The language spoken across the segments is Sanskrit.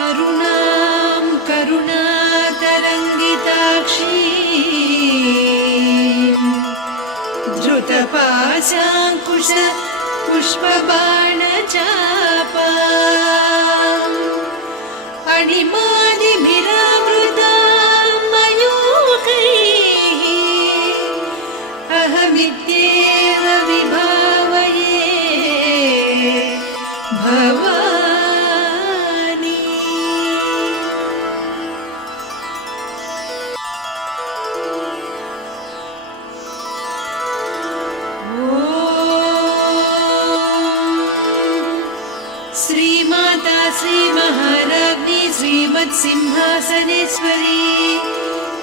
अरुणां करुणातरङ्गिताक्षी धृतपाशाङ्कुश पुष्पबाणचापा अणिमादिभिरावृतां मयूखैः अहमित्येव विभावये भवानी। श्रीमाता श्रीमहाराज्ञी श्रीमत्सिंहासनेश्वरी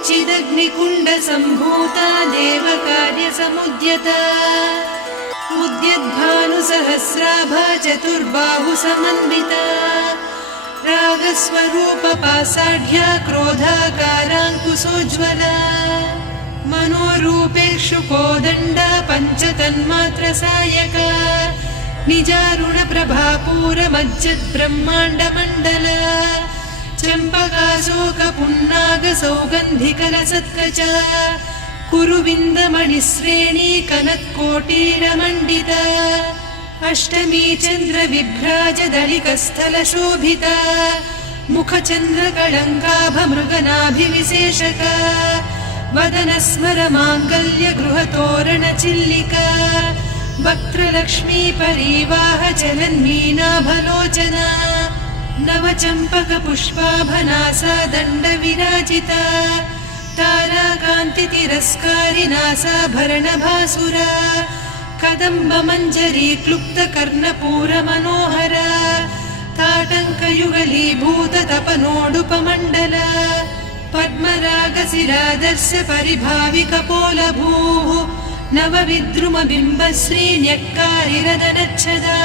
चिदग्निकुण्डसम्भूता देवकार्यसमुद्यता उद्यद्भानुसहस्राभा चतुर्बाहुसमन्विता रागस्वरूपपासाढ्या क्रोधाकाराङ्कुशोज्ज्वला मनोरूपेषु कोदण्डा पञ्चतन्मात्रसायका निजारुणप्रभापूरमज्जद्ब्रह्माण्डमण्डला चम्पकाशोकपुन्नागसौगन्धिकलसत्कचा कुरुविन्दमणिश्रेणी कनत्कोटीरमण्डिता अष्टमी चन्द्रविभ्राजदलिकस्थलशोभिता मुखचन्द्रकळङ्काभमृगनाभिविशेषका वदनस्मरमाङ्गल्यगृहतोरणचिल्लिका वक्त्रलक्ष्मी परिवाह चलन्मीनाभलोचना नवचम्पकपुष्पाभनासा दण्डविराजिता ताराकान्तितिरस्कारिनासाभरणभासुरा कदम्बमञ्जरी क्लुप्तकर्णपूरमनोहरा ताटङ्कयुगलीभूततपनोडुपमण्डला पद्मरागशिरादर्श परिभाविकपोलभूः नवविद्रुमबिम्बश्रीन्यक्कारिरदनच्छदा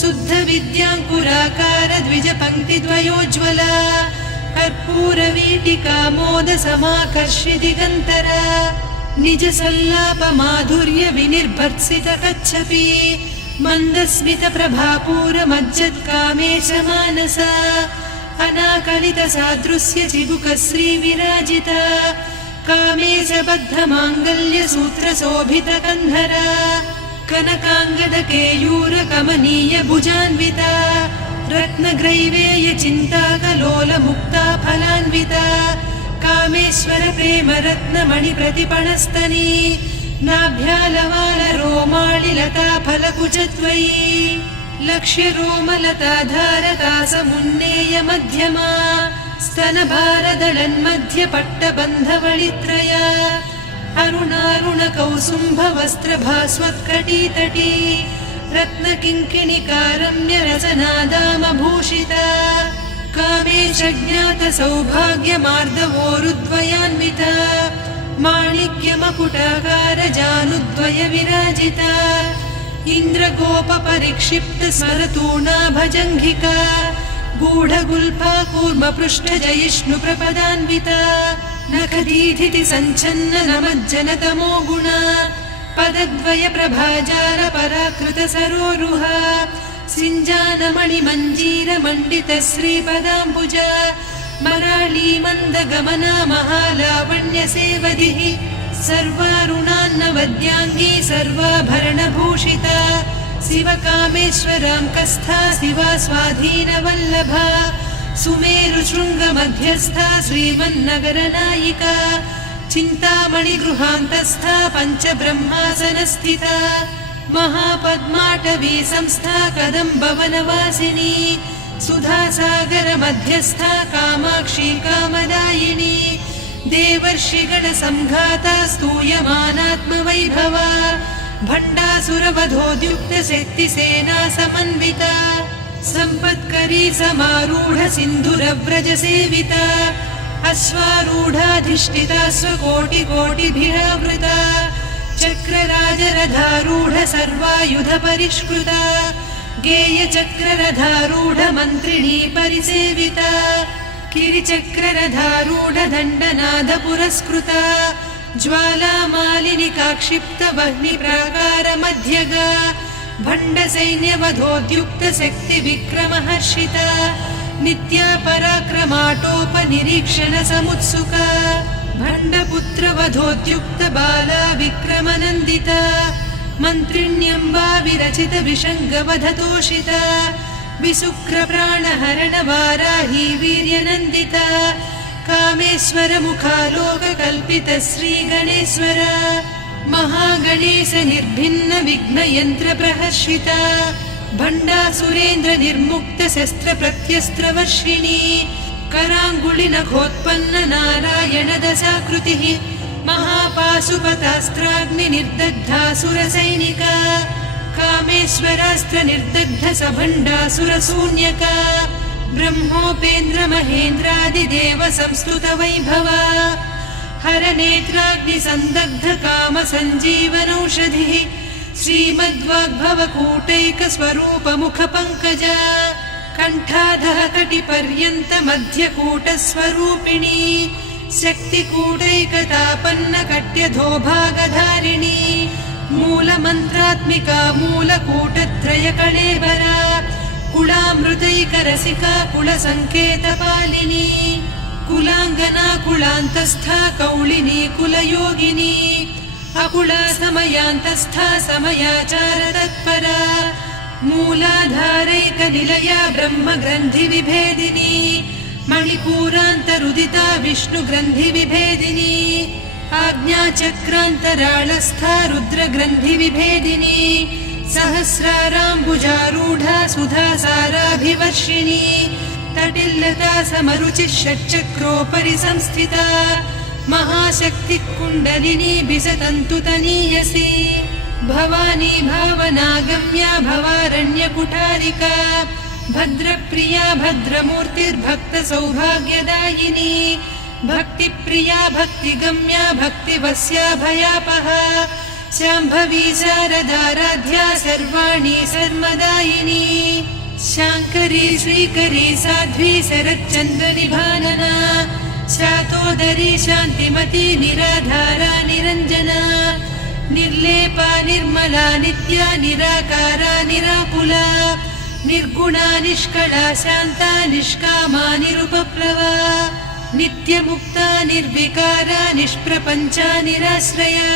शुद्धविद्याङ्कुराकार द्विजपङ्क्तिद्वयोज्ज्वला कर्पूरवीटिकामोदसमाकर्षिदिगन्तरा निजसल्लापमाधुर्यविनिर्भर्त्सितकच्छपि मन्दस्मितप्रभापूरमज्जत्कामेशमानसा अनाकलितसादृश्यचिबुकश्रीविराजिता कामेशबद्धमाङ्गल्यसूत्रशोभितकन्धरा कनकाङ्गदकेयूरकमनीयभुजान्विता रत्नग्रैवेयचिन्ताकलोलमुक्ता फलान्विता कामेश्वरप्रेमरत्नमणिप्रतिपणस्तनी नाभ्यालवालरोमालिलता फलकुचत्वयी लक्ष्यरोमलताधारकासमुन्नेयमध्यमा स्तनभारदळन्मध्यपट्टबन्धवळित्रया अरुणारुणकौसुम्भवस्त्रभास्वत्कटीतटी रत्नकिङ्किणिकारम्यरसनादामभूषिता कामेशज्ञातसौभाग्यमार्दवोरुद्वयान्विता माणिक्यमकुटाकारजानुद्वयविराजिता इन्द्रगोपपरिक्षिप्तस्मरतूणाभजङ्घिका गूढगुल्फा कूर्मपृष्ठजयिष्णुप्रपदान्विता नखदीधिति सञ्छन्न नमज्जनतमो गुणा पदद्वयप्रभाजाल पराकृतसरोरुहा सिञ्जानमणिमञ्जीरमण्डितश्रीपदाम्बुजा मराळीमन्दगमना महालावण्यसेवधिः सर्वारुणान्नवद्याङ्गी सर्वाभरणभूषिता शिवकामेश्वरां कस्था शिवा स्वाधीनवल्लभा सुमेरुशृङ्गमध्यस्था श्रीमन्नगरनायिका चिन्तामणिगृहान्तस्था पञ्चब्रह्मासनस्थिता महापद्माटवी संस्था कदम्बवनवासिनी सुधासागरमध्यस्था कामाक्षी कामदायिनी देवर्षिगणसंघाता स्तूयमानात्मवैभवा भण्डासुरवधोद्युक्तशक्तिसेना समन्विता सम्पत्करी समारूढ सिन्धुरव्रजसेविता अश्वारूढाधिष्ठिता स्वकोटिकोटिभिरावृता चक्रराजरथारूढ सर्वायुधपरिष्कृता गेयचक्ररथारूढ मन्त्रिणी परिसेविता किरिचक्ररथारूढ दण्डनादपुरस्कृता ज्वालामालिनिकाक्षिप्तवह्निप्राकारमध्यगा भण्डसैन्यवधोद्युक्तशक्तिविक्रमहर्षिता नित्या पराक्रमाटोपनिरीक्षण समुत्सुका भण्डपुत्रवधोद्युक्त बाला विक्रमनन्दिता मन्त्रिण्यम्बा विरचित विषङ्गवधतोषिता विशुक्रप्राणहरण वाराही वीर्यनन्दिता कामेश्वर मुखालोककल्पित श्रीगणेश्वर महागणेश निर्भिन्न विघ्नयन्त्र प्रहर्षिता भण्डासुरेन्द्र निर्मुक्त शस्त्र प्रत्यस्त्रवर्षिणी कराङ्गुलिनखोत्पन्न नारायण दशाकृतिः महापाशुपतास्त्राग्नि निर्दग्धासुरसैनिका कामेश्वरास्त्र निर्दग्ध सभण्डासुर शून्यका ब्रह्मोपेन्द्र महेन्द्रादिदेव संस्तुत वैभवा हरनेत्राग्नि संदग्ध काम सञ्जीवनौषधिः श्रीमद्वाग्भवकूटैक स्वरूप मुख पंकजा कण्ठाधः कटिपर्यन्त मध्यकूट स्वरूपिणी शक्तिकूटैकतापन्न कट्यधोभागधारिणी मूलमन्त्रात्मिका मूलकूटत्रय कळेबरा कुलामृतैकरसिका कुलसङ्केतपालिनी कुलाङ्गना कुलान्तस्था कौलिनी कुलयोगिनी अकुला समयान्तस्था समयाचार तत्परा मूलाधारैकनिलया ब्रह्मग्रन्थि विभेदिनी मणिपूरान्तरुदिता विष्णुग्रन्थि विभेदिनी आज्ञाचक्रान्तराळस्था रुद्रग्रन्थि विभेदिनी सहस्राराम्बुजारूढा सुधासाराभिवर्षिणी तटिल्लता समरुचिः षट्चक्रोपरि संस्थिता महाशक्ति कुण्डलिनी बिसतन्तुतनीयसी भवानी भावनागम्या भवारण्यकुठारिका भद्रप्रिया भद्रमूर्तिर्भक्त सौभाग्यदायिनी भक्तिप्रिया भक्तिगम्या भक्तिवस्या भयापहा शाम्भवी शारदाराध्या सर्वाणि सर्वदायिनी शाङ्करी श्रीकरी साध्वी शरच्चन्द्रनिभानना शातोदरी शान्तिमती निराधारा निरञ्जना निर्लेपा निर्मला नित्या निराकारा निराकुला निर्गुणा निष्कला शान्ता निष्कामा निरुपप्लवा नित्यमुक्ता निर्विकारा निष्प्रपञ्चा निराश्रया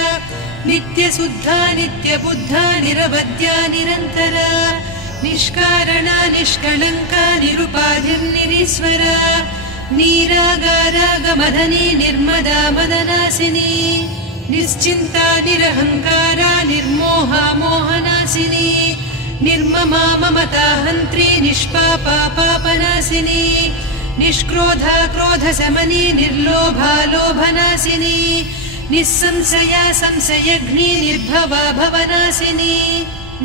नित्यशुद्धा नित्यबुद्धा निरवद्या निरन्तरा निष्कारणा निष्कलङ्का निरुपाधिर्निरीश्वरा नीरागारागमदनी निर्मदा मदनासिनी निश्चिन्ता निरहङ्कारा निर्मोहा मोहनासिनी निर्ममा ममता हन्त्री निष्पापा पापनासिनी निष्क्रोधा क्रोधशमनी निर्लोभा लोभनासिनी निस्संशया संशयघ्नी निर्भवा भवनासिनी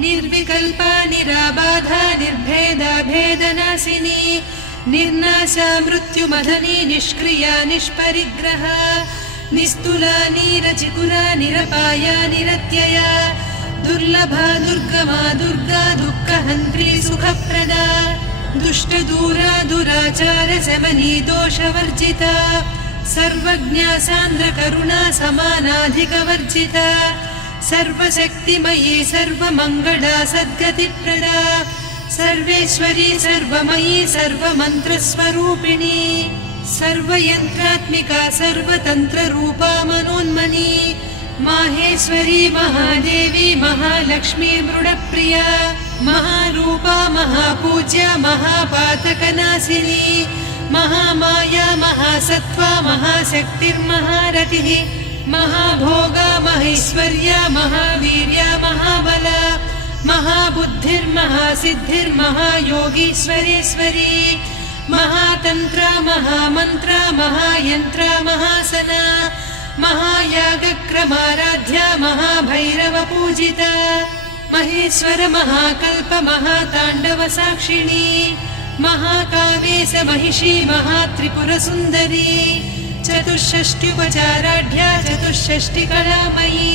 निर्विकल्पा निराबाधा निर्भेदा भेदनासिनी निर्नाशा मृत्युमदनी निष्क्रिया निष्परिग्रहा निस्तुला नीरचिकुला निरपाया निरत्यया दुर्लभा दुर्गमा दुर्गा दुःखहन्त्री सुखप्रदा दुष्टदूरा दुराचार शमनी दोषवर्जिता सर्वज्ञा सान्द्रकरुणा समानाधिकवर्जिता सर्वशक्तिमयी सर्वमङ्गला सद्गतिप्रदा सर्वेश्वरी सर्वमयी सर्वमन्त्रस्वरूपिणी सर्वयन्त्रात्मिका सर्वतन्त्ररूपा मनोन्मनी माहेश्वरी महादेवी महालक्ष्मी मृडप्रिया महारूपा महापूज्या महापातकनाशिनी महामाया महासत्त्वा महाशक्तिर्महारतिः महाभोगा महेश्वर्या महावीर्या महाबला महाबुद्धिर्महासिद्धिर्महायोगीश्वरेश्वरी महातन्त्रा महामन्त्रा महायन्त्रा महासना महायागक्रमाराध्या महाभैरवपूजिता महेश्वर महाकल्प महाताण्डव साक्षिणी महाकामेश महिषी महात्रिपुरसुन्दरी चतुष्षष्ट्युपचाराढ्या चतुष्षष्टिकलामयी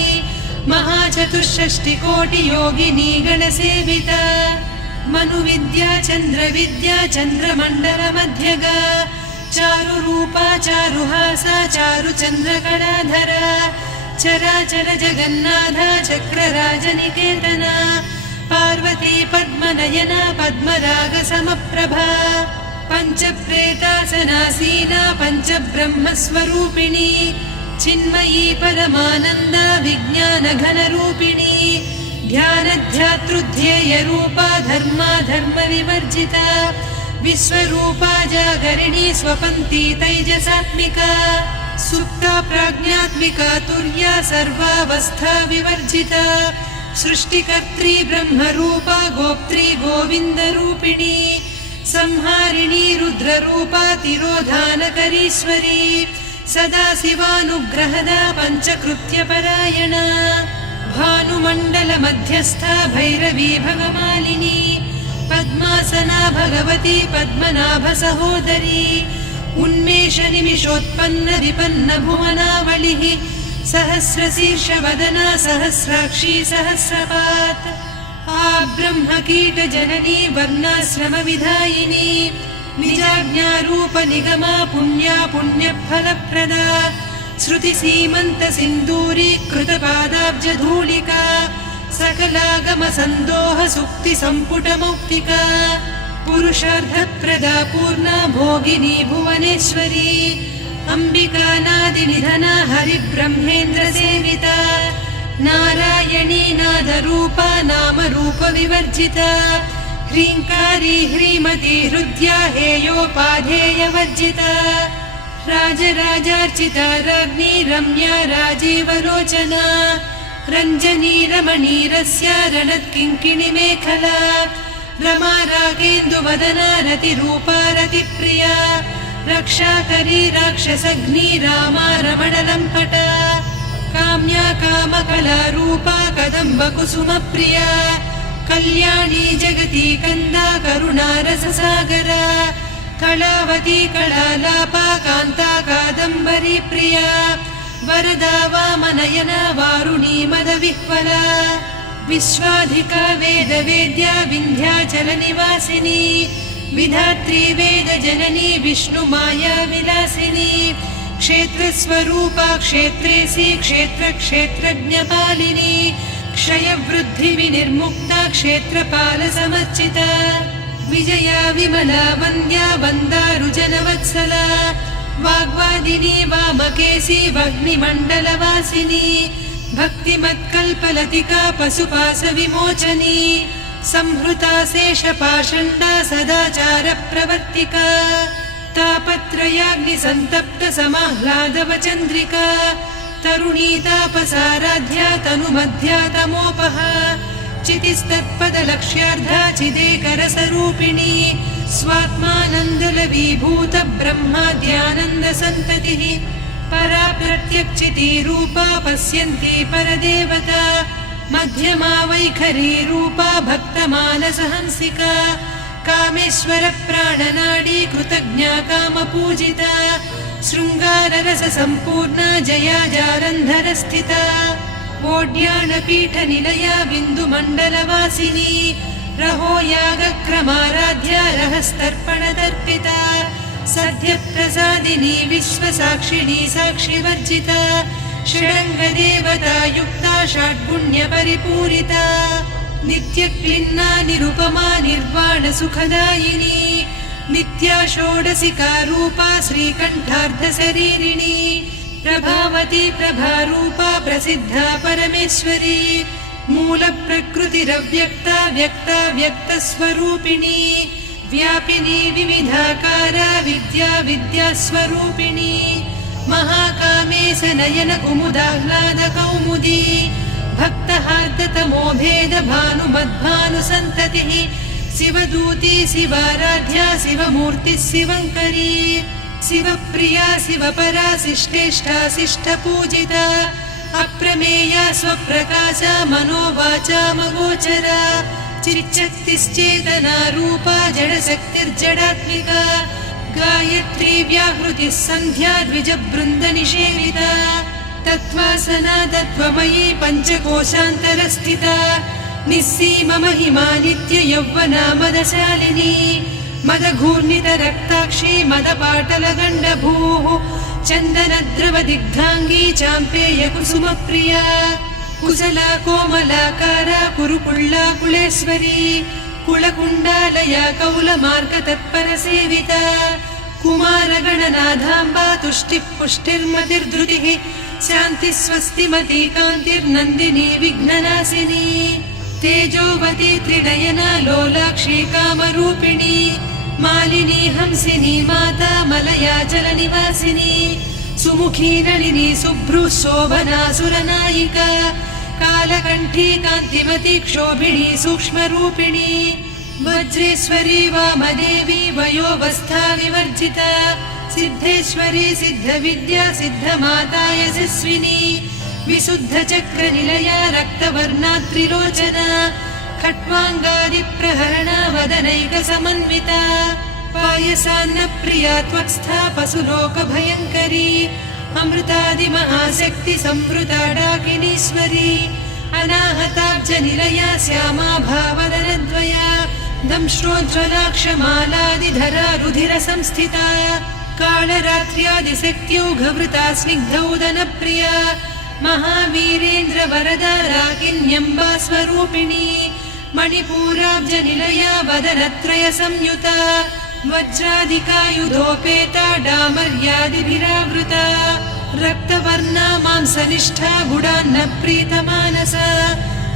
महाचतुष्षष्टिकोटियोगिनी गणसेविता मनुविद्या चन्द्रविद्या चन्द्रमण्डलमध्यगा चारुरूपा चारुहासा चारुचन्द्रकलाधरा चराचर जगन्नाथा चक्रराजनिकेतना पार्वती पद्मनयना पद्मरागसमप्रभा पञ्चप्रेतासनासीना पञ्चब्रह्मस्वरूपिणी चिन्मयी परमानन्दा विज्ञानघनरूपिणी ध्यानध्यातृध्येयरूपा धर्माधर्मविवर्जिता विश्वरूपा जागरिणी स्वपन्ती तैजसात्मिका सुप्ता प्राज्ञात्मिका तुर्या सर्वावस्था विवर्जिता सृष्टिकर्त्री ब्रह्मरूपा गोप्त्री गोविन्दरूपिणी संहारिणी रुद्ररूपा तिरोधानकरीश्वरी सदा शिवानुग्रहदा पञ्चकृत्यपरायणा भानुमण्डलमध्यस्था भैरवी भगमालिनी पद्मासना भगवती पद्मनाभसहोदरी उन्मेषनिमिषोत्पन्न विपन्न भुवनावलिः सहस्रशीर्षवदना सहस्राक्षी सहस्रपात् ब्रह्मकीटजननी वर्णाश्रमविधायिनी निजाज्ञारूपनिगमा पुण्या पुण्यफलप्रदा श्रुतिसीमन्तसिन्दूरीकृतपादाब्जधूलिका सकलागमसन्दोहसुक्तिसम्पुटमौक्तिका पुरुषार्थप्रदा पूर्णा भोगिनी भुवनेश्वरी अम्बिकानादिनिधना हरिब्रह्मेन्द्रसेविता नारायणी नादरूपा नामरूपविवर्जिता ह्रीङ्कारी ह्रीमती हृद्या हेयोपाधेयवर्जिता राजराजार्चिता राज्ञी रम्या राजीवलोचना रञ्जनी रमणीरस्या रणत्किङ्किणिमेखला रमा रागेन्दुवदना रतिरूपा रतिप्रिया रक्षाकरी राक्षसग्नी रामा रमणलम्पटा काम्या कामकलारूपा कदम्बकुसुमप्रिया कल्याणी जगती कन्दा करुणारससागरा कलावती कलालापा कान्ता कादम्बरी प्रिया वरदा वामनयना वारुणी मदविह्वला विश्वाधिका वेदवेद्या विन्ध्याचलनिवासिनी विधात्री वेदजननी विष्णुमाया विलासिनी क्षेत्रस्वरूपा क्षेत्रेसी क्षेत्रक्षेत्रज्ञपालिनी क्षयवृद्धिविनिर्मुक्ता क्षेत्रपालसमर्चिता विजया विमला वन्द्या वन्दारुजनवत्सला वाग्वादिनी वामकेशी वह्निमण्डलवासिनी भक्तिमत्कल्पलतिका पशुपाशविमोचनी संहृता शेषपाषण्डा सदाचारप्रवर्तिका तापत्रयाग्निसन्तप्तसमाह्लादवचन्द्रिका तरुणी तापसाराध्या तनुमध्या तमोपहा चितिस्तत्पदलक्ष्यार्धा चिदेकरसरूपिणी स्वात्मानन्दलवीभूत ब्रह्माद्यानन्दसन्ततिः परा प्रत्यक्षितीरूपा पश्यन्ती परदेवता मध्यमा वैखरीरूपा भक्तमानसहंसिका कामेश्वर प्राणनाडी कृतज्ञा कामपूजिता शृङ्गाररससम्पूर्णा जया जालन्धरस्थिता ओड्याणपीठनिलया बिन्दुमण्डलवासिनी रहो यागक्रमाराध्या रहस्तर्पणदर्पिता सद्यप्रसादिनी विश्वसाक्षिणी साक्षिवर्जिता षडङ्गदेवता युक्ता षड्पुण्यपरिपूरिता नित्यक्लिन्ना निरुपमा निर्वाणसुखदायिनी नित्या षोडशिका रूपा श्रीकण्ठार्धशरीरिणी प्रभावती प्रभारूपा प्रसिद्धा परमेश्वरी मूलप्रकृतिरव्यक्ता व्यक्ता व्यक्तस्वरूपिणी व्यापिनी विविधाकारा विद्या विद्यास्वरूपिणी महाकामेश नयन कुमुदाह्लादकौमुदी भक्तहार्दतमोभेद भानुमद्भानुसन्ततिः शिवदूती शिवाराध्या शिवमूर्तिः शिवङ्करी शिवप्रिया शिवपरा शिष्टेष्टा शिष्टपूजिता अप्रमेया स्वप्रकाशा मनोवाचामगोचरा चिच्चक्तिश्चेतना रूपा जडशक्तिर्जडात्मिका गायत्री व्याहृतिः सन्ध्या द्विजबृन्दनिषेविता तत्त्वासना तत्त्वमयी पञ्चकोशान्तरस्थिता निस्सीममहिमा नित्ययौवना मदशालिनी मदघूर्णितरक्ताक्षी मदपाटलगण्डभूः चन्दनद्रवदिग्धाङ्गी चाम्पेयकुसुमप्रिया कुशला कोमलाकारा कुरुकुळ्ळा कुलेश्वरी कुलकुण्डालया कौलमार्गतत्परसेविता कुमारगणनाथाम्बा तुष्टिः पुष्टिर्मतिर्धृतिः शान्तिः स्वस्तिमती कान्तिर्नन्दिनी विघ्ननाशिनी तेजोवती त्रिनयना लोलाक्षी कामरूपिणी मालिनी हंसिनी माता मलया जलनिवासिनी सुमुखी नलिनी शुभ्रुः शोभना सुरनायिका कालकण्ठी कान्तिमती क्षोभिणी सूक्ष्मरूपिणी वज्रेश्वरी वामदेवी वयोवस्था विवर्जिता सिद्धेश्वरी सिद्धविद्या सिद्धमाता यशस्विनी विशुद्धचक्रनिलया रक्तवर्णा त्रिलोचना खट्वाङ्गादिप्रहरणा वदनैकसमन्विता पायसान्नप्रिया त्वक्स्था पशुलोकभयङ्करी अमृतादिमहाशक्ति संवृता डाकिनीश्वरी अनाहताब्जनिलया श्यामा भावदनद्वया दंश्रोज्ज्वलाक्षमालादिधरा रुधिरसंस्थिता कालरात्र्यादिशक्त्यौघवृता स्निग्धौदनप्रिया महावीरेन्द्रवरदा राकिन्यम्बा स्वरूपिणी मणिपूराब्जनिलया वदनत्रयसंयुता वज्रादिकायुधोपेता डामर्यादिभिरावृता रक्तवर्णा मांसनिष्ठा गुडान्नप्रीतमानसा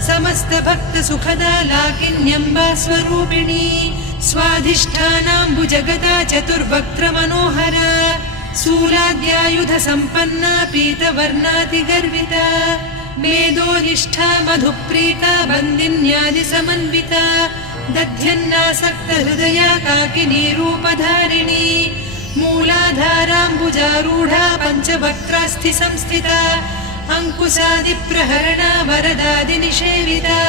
समस्तभक्तसुखदा लाकिन्यम्बा स्वरूपिणी स्वाधिष्ठानाम्बुजगदा चतुर्वक्त्रमनोहरा शूलाद्यायुधसम्पन्ना पीतवर्णातिगर्विता मेधोनिष्ठा मधुप्रीता बन्दिन्यादिसमन्विता दध्यन्नासक्तहृदया काकिनी रूपधारिणी मूलाधाराम्बुजारूढा पञ्चवक्त्रास्थि संस्थिता अङ्कुशादिप्रहरणा वरदादिनिषेविता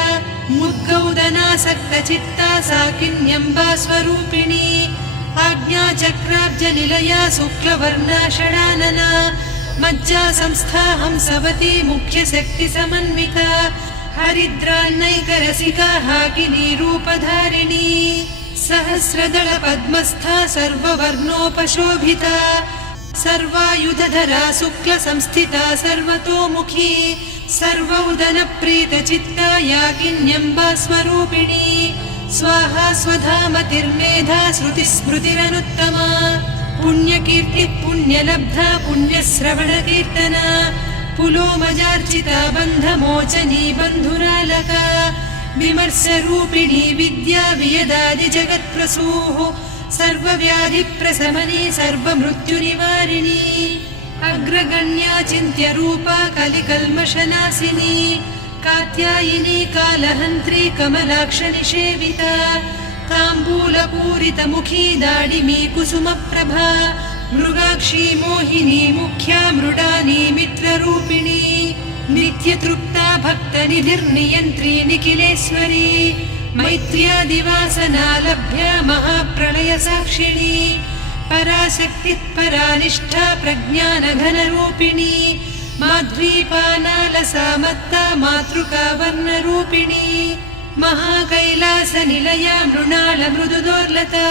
मुद्गौदनासक्तचित्ता साकिन्यम्बा स्वरूपिणी आज्ञाचक्राब्जनिलया शुक्लवर्णा षडानना मज्जा संस्था हंसवती मुख्यशक्तिसमन्विता हरिद्रान्नैकरसिका हाकिनी रूपधारिणी सहस्रदलपद्मस्था सर्ववर्णोपशोभिता सर्वायुधधरा शुक्लसंस्थिता सर्वतोमुखी सर्वौदनप्रीतचित्ता याकिन्यम्बा स्वरूपिणी स्वाहा स्वधामतिर्मेधा श्रुतिस्मृतिरनुत्तमा पुण्यकीर्तिः पुण्यलब्धा पुण्यश्रवणकीर्तना पुलोमजार्चिता बन्धमोचनी बन्धुरालका विमर्शरूपिणी विद्या वियदादिजगत्प्रसूः सर्वव्याधिप्रशमनी सर्वमृत्युनिवारिणी अग्रगण्या चिन्त्यरूपा कलिकल्मषनाशिनी कात्यायिनी कालहन्त्री कमलाक्षनिषेविता ताम्बूलपूरितमुखी दाडिमी कुसुमप्रभा मृगाक्षी मोहिनी मुख्या मृडानी मित्ररूपिणी नित्यतृप्ता भक्तनिधिर्नियन्त्री निखिलेश्वरी मैत्र्यादिवासना लभ्या महाप्रलयसाक्षिणी पराशक्तिः परानिष्ठा प्रज्ञानघनरूपिणी माध्वीपानालसा मत्ता मातृका वर्णरूपिणी महाकैलासनिलया मृणालमृदुदोर्लता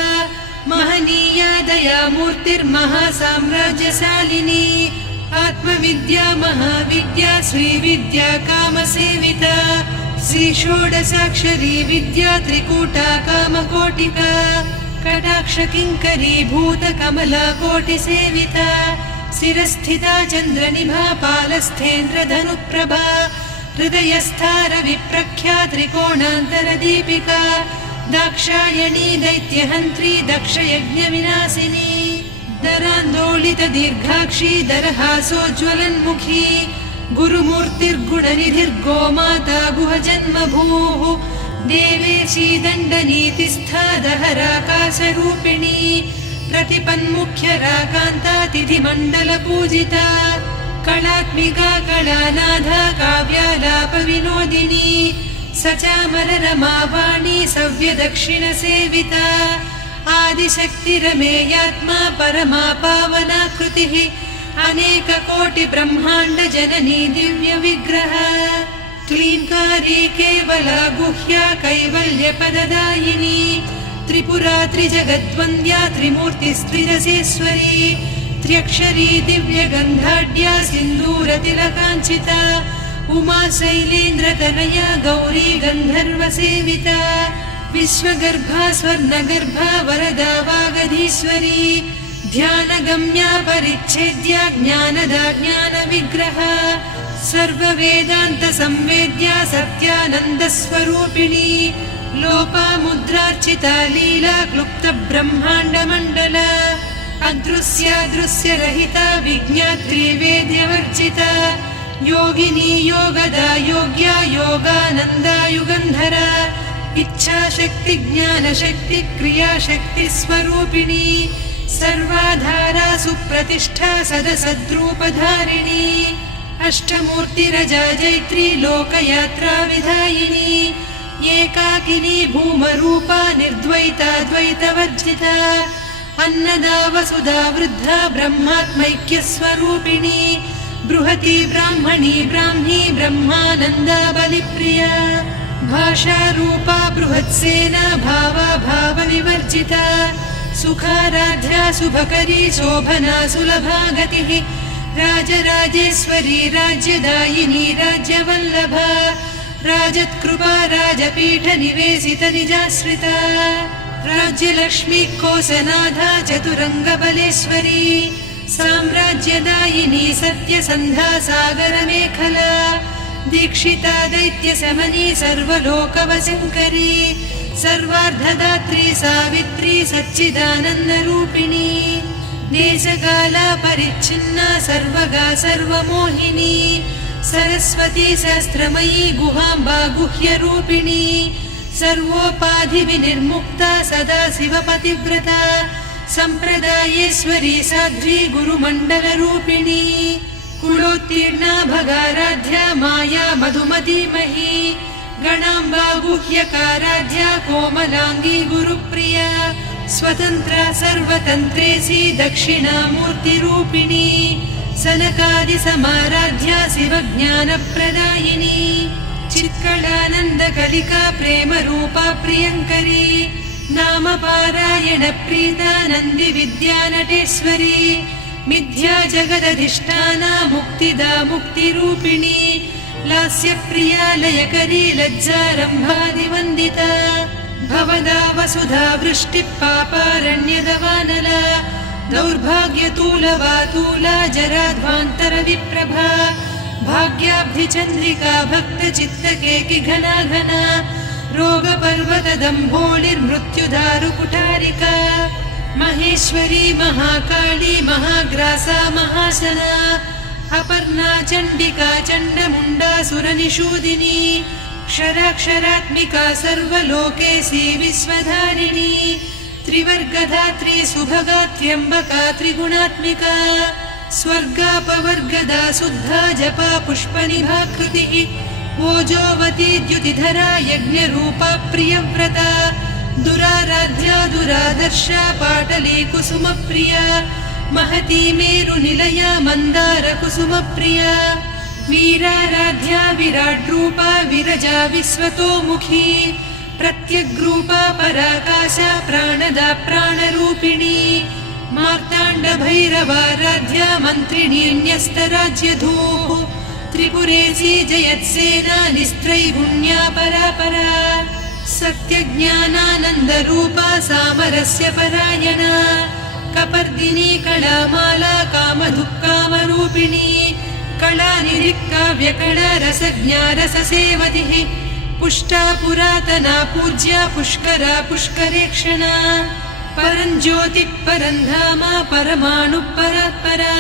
महनीया दया मूर्तिर्महासाम्राज्यशालिनी आत्मविद्या महाविद्या श्रीविद्या कामसेविता श्रीषोडशाक्षरी विद्या त्रिकूटा कामकोटिका कटाक्षकिङ्करी भूतकमला कोटिसेविता शिरस्थिता चन्द्रनिभा पालस्थेन्द्रधनुप्रभा हृदयस्था रविप्रख्या त्रिकोणान्तरदीपिका दाक्षायणी दैत्यहन्त्री दक्षयज्ञविनाशिनी दरान्दोलितदीर्घाक्षी दरहासोज्ज्वलन्मुखी गुरुमूर्तिर्गुणनिधिर्गोमाता गुहजन्मभूः देवेशी दण्डनीतिस्था दहराकाशरूपिणी प्रतिपन्मुख्यराकान्ता तिथिमण्डलपूजिता कलात्मिका कलानाथा काव्यालापविनोदिनी सचामररमावाणी सव्यदक्षिणसेविता आदिशक्तिरमेयात्मा परमा पावनाकृतिः अनेककोटिब्रह्माण्डजननी दिव्यविग्रह क्लीङ्कारी केवला गुह्या कैवल्यपददायिनी त्रिपुरा त्रिजगद्वन्द्या त्रिमूर्तिस्त्रिरसेश्वरी त्र्यक्षरी दिव्यगन्धाढ्या सिन्दूरतिलकाञ्चिता उमा शैलेन्द्रतनया गौरी गन्धर्वसेविता विश्वगर्भा स्वर्णगर्भा वरदा वागधीश्वरी ध्यानगम्या परिच्छेद्या ज्ञानदा ज्ञानविग्रहा सर्ववेदान्तसंवेद्या सत्यानन्दस्वरूपिणी लोपामुद्रार्चिता लीला क्लुप्तब्रह्माण्डमण्डला अदृश्यादृश्यरहिता विज्ञात्री वेद्यवर्जिता योगिनी योगदा योग्या योगानन्दा युगन्धरा इच्छाशक्ति ज्ञानशक्ति क्रियाशक्ति स्वरूपिणी सर्वाधारा सुप्रतिष्ठा सदसद्रूपधारिणी अष्टमूर्तिरजा जैत्री लोकयात्रा विधायिनी एकाकिनी भूमरूपा निर्द्वैता द्वैतवर्जिता अन्नदा वसुधा वृद्धा ब्रह्मात्मैक्यस्वरूपिणी बृहती ब्राह्मणी ब्राह्मी ब्रह्मानन्दा बलिप्रिया भाषारूपा बृहत्सेना भावा भावविवर्जिता सुखाराध्या शुभकरी शोभना सुलभा गतिः राजराजेश्वरी राज्यदायिनी राज्यवल्लभा राजत्कृपा राजपीठ निवेशित निजाश्रिता राज्यलक्ष्मी कोसनाधा चतुरङ्गबलेश्वरी साम्राज्यदायिनी सत्यसन्धा सागरमेखला दीक्षिता दैत्यशमनी सर्वलोकवशङ्करी सर्वार्धदात्री सावित्री सच्चिदानन्दरूपिणी देशकाला परिच्छिन्ना सर्वगा सर्वमोहिनी सरस्वती सहस्रमयी गुहाम्बा गुह्यरूपिणी सर्वोपाधिविनिर्मुक्ता सदा शिवपतिव्रता सम्प्रदायेश्वरी साध्वी गुरुमण्डलरूपिणी कुलोत्तीर्णा भगाराध्या माया मधुमतीमही गणाम्बा गुह्यकाराध्या कोमलाङ्गी गुरुप्रिया स्वतन्त्रा सर्वतन्त्रेसी दक्षिणामूर्तिरूपिणी सनकादिसमाराध्या शिवज्ञानप्रदायिनी चित्कलानन्दकलिका प्रेमरूपा प्रियङ्करी नामपारायणप्रीता नन्दिविद्या नटेश्वरी मिथ्या जगदधिष्ठाना मुक्तिदा मुक्तिरूपिणी लास्यप्रिया लयकरी लज्जारम्भादिवन्दिता भवदा वसुधा वृष्टिः पापारण्यदवानला दौर्भाग्यतूलवातूला जराध्वान्तरविप्रभा भाग्याब्धिचन्द्रिका भक्तचित्तकेकि घना घना रोगपर्वतदम्भोलिर्मृत्युदारुकुठारिका महेश्वरी महाकाली महाग्रासा महाशना अपर्णा चण्डिका चण्डमुण्डा सुरनिषूदिनी क्षराक्षरात्मिका सर्वलोकेशी विश्वधारिणी त्रिवर्गधात्री सुभगा त्र्यम्बका त्रिगुणात्मिका स्वर्गापवर्गदा शुद्धा जपा पुष्पनिभाकृतिः ओजोवती द्युतिधरा यज्ञरूपा प्रियव्रता दुराराध्या दुरादर्शा पाटली कुसुमप्रिया महती मेरुनिलया मन्दारकुसुमप्रिया वीराराध्या विराड्रूपा विरजा विश्वतोमुखी प्रत्यग्रूपा पराकाशा प्राणदा प्राणरूपिणी मार्ताण्डभैरवाराध्या मन्त्रिणी न्यस्तराज्यधूः त्रिपुरेशी जयत्सेना निस्त्रैगुण्या परापरा सत्यज्ञानानन्दरूपा सामरस्य परायणा कपर्दिनी कलामाला कामधुक्कामरूपिणी कलानिधिक्काव्यकला रसज्ञा रससेवतिः पुष्टा पुरातना पूज्या पुष्करा पुष्करेक्षणा परञ्ज्योतिः परन्धामा परमाणुः परात्परा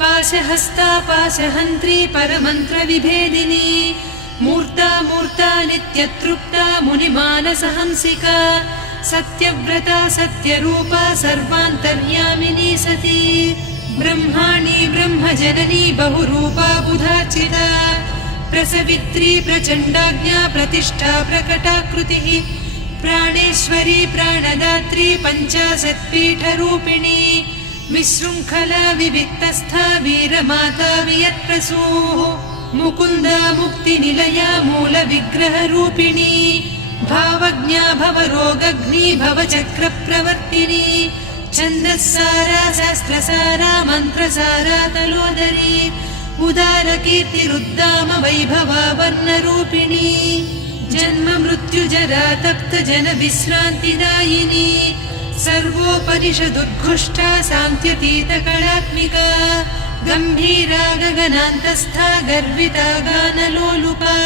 पाशहस्ता पाशहन्त्री परमन्त्रविभेदिनी मूर्ता मूर्ता नित्यतृप्ता मुनिमानसहंसिका सत्यव्रता सत्यरूपा सर्वान्तर्यामिनी सती ब्रह्माणी ब्रह्मजननी बहुरूपा बुधार्चिता प्रसवित्री प्रचण्डाज्ञा प्रतिष्ठा प्रकटाकृतिः प्राणेश्वरी प्राणदात्री पञ्चाशत्पीठरूपिणी विशृङ्खला विविक्तस्था वीरमाता वियत्प्रसूः मुकुन्दा मुक्तिनिलया मूलविग्रहरूपिणी भावज्ञा भवरोगग्नी भवचक्रप्रवर्तिनी छन्दस्सारा शास्त्रसारा मन्त्रसारा तलोदरी उदारकीर्तिरुद्दाम वैभवा वर्णरूपिणी जन्म मृत्युजरा तप्त जन विश्रान्तिदायिनी सर्वोपनिषदुद्घुष्टा सान्त्यतीत कलात्मिका गम्भीरा गगनान्तस्था गर्विता गानलोलुपा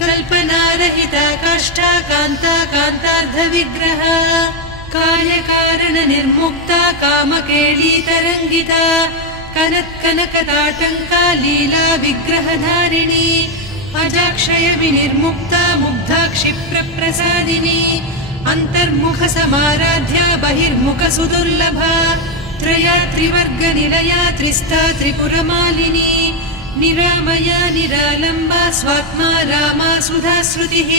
कल्पनारहिता काष्ठा कान्ता कान्तार्धविग्रहा कार्यकारण निर्मुक्ता कामकेळीतरङ्गिता कनत्कनकताटङ्का लीला विग्रहधारिणी अजाक्षय विनिर्मुक्ता मुग्धा क्षिप्रप्रसादिनी अन्तर्मुख समाराध्या बहिर्मुख सुदुर्लभा त्रया त्रिवर्गनिलया त्रिस्ता त्रिपुरमालिनी निरामया निरालम्बा स्वात्मा रामा सुधा श्रुतिः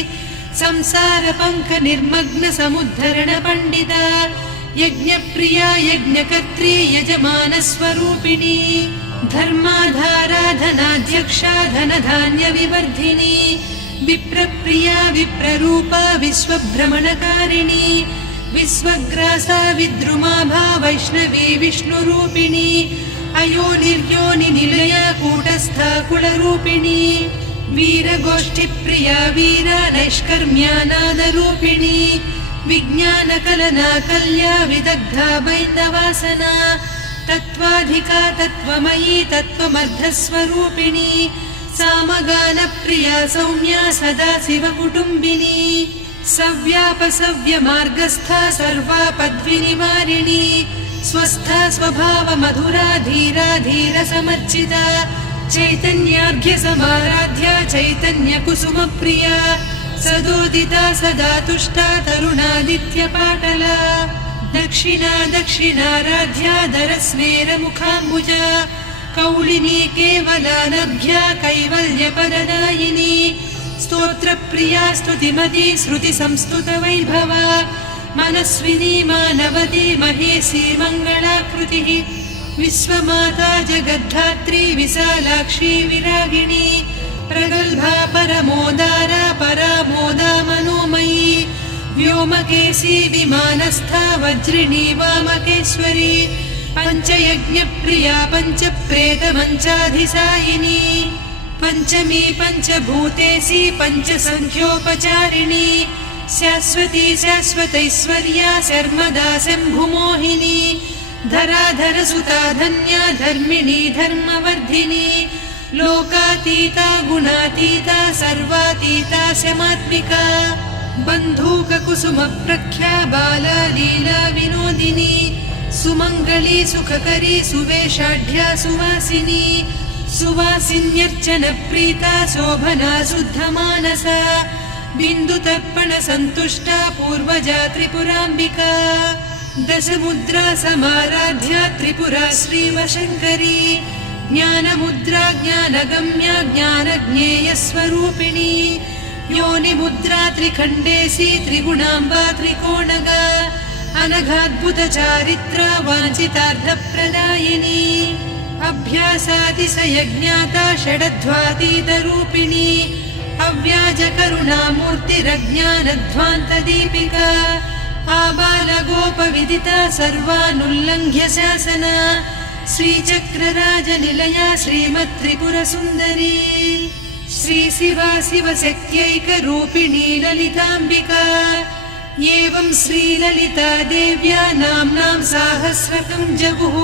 संसार पङ्क निर्मग्न समुद्धरण पण्डिता यज्ञप्रिया यज्ञकर्त्री यजमान स्वरूपिणी धर्माधारा धनाध्यक्षा धनधान्य विवर्धिनी विप्रप्रिया विप्ररूपा विश्वभ्रमणकारिणी विश्वग्रासा विद्रुमाभा वैष्णवी विष्णुरूपिणी अयोनिर्योनि निलया कूटस्था कुलरूपिणी वीरगोष्ठिप्रिया वीरा नैष्कर्म्यानादरूपिणी विज्ञानकलना कल्या विदग्धा बैन्दवासना तत्त्वाधिका तत्त्वमयी तत्त्वमर्धस्वरूपिणी सामगानप्रिया सौम्या सदा शिवकुटुम्बिनी सव्यापसव्यमार्गस्था सर्वापद्विनिवारिणी स्वस्था स्वभावमधुरा धीरा धीरसमर्चिता चैतन्यार्घ्यसमाराध्या चैतन्यकुसुमप्रिया सदोदिता सदा तुष्टा तरुणादित्यपाटला दक्षिणा दक्षिणाराध्या दरस्मेरमुखाम्बुजा कौलिनी केवलानभ्या कैवल्यपददायिनी स्तोत्रप्रिया स्तुतिमती श्रुतिसंस्तुतवैभवा मनस्विनी मानवती महेशी मङ्गलाकृतिः विश्वमाता जगद्धात्री विशालाक्षी विरागिणी प्रगल्भा परमोदारा परामोदा मनोमयी व्योमकेशी विमानस्था वज्रिणी वामकेश्वरी पञ्चयज्ञप्रिया पञ्चप्रेतमञ्चाधिसायिनी पञ्चमी पञ्चभूतेशी पञ्चसङ्ख्योपचारिणी शाश्वती शाश्वतैश्वर्या शर्मदा शम्भुमोहिनी धराधरसुता धन्या धर्मिणी धर्मवर्धिनी लोकातीता गुणातीता सर्वातीता शमात्मिका बन्धूककुसुमप्रख्या बाला लीला विनोदिनी सुमङ्गली सुखकरी सुवेशाढ्या सुवासिनी सुवासिन्यर्चनप्रीता शोभना शुद्धमानसा बिन्दुतर्पणसन्तुष्टा पूर्वजा त्रिपुराम्बिका दशमुद्रा समाराध्या त्रिपुरा श्रीवशङ्करी ज्ञानमुद्रा ज्ञानगम्या ज्ञानज्ञेयस्वरूपिणी योनिमुद्रा त्रिखण्डेशी त्रिगुणाम्बा त्रिकोणगा अनघाद्भुतचारित्रा वाञ्छितार्थप्रदायिनी अभ्यासातिशयज्ञाता षडध्वातीतरूपिणी अव्याजकरुणामूर्तिरज्ञानध्वान्तदीपिका आबालगोपविदिता सर्वानुल्लङ्घ्य शासना श्रीचक्रराजनिलया श्रीमत्त्रिपुरसुन्दरी श्रीशिवा शिवशक्त्यैकरूपिणी ललिताम्बिका एवं श्रीललिता देव्या नाम्नां साहस्रकं जगुः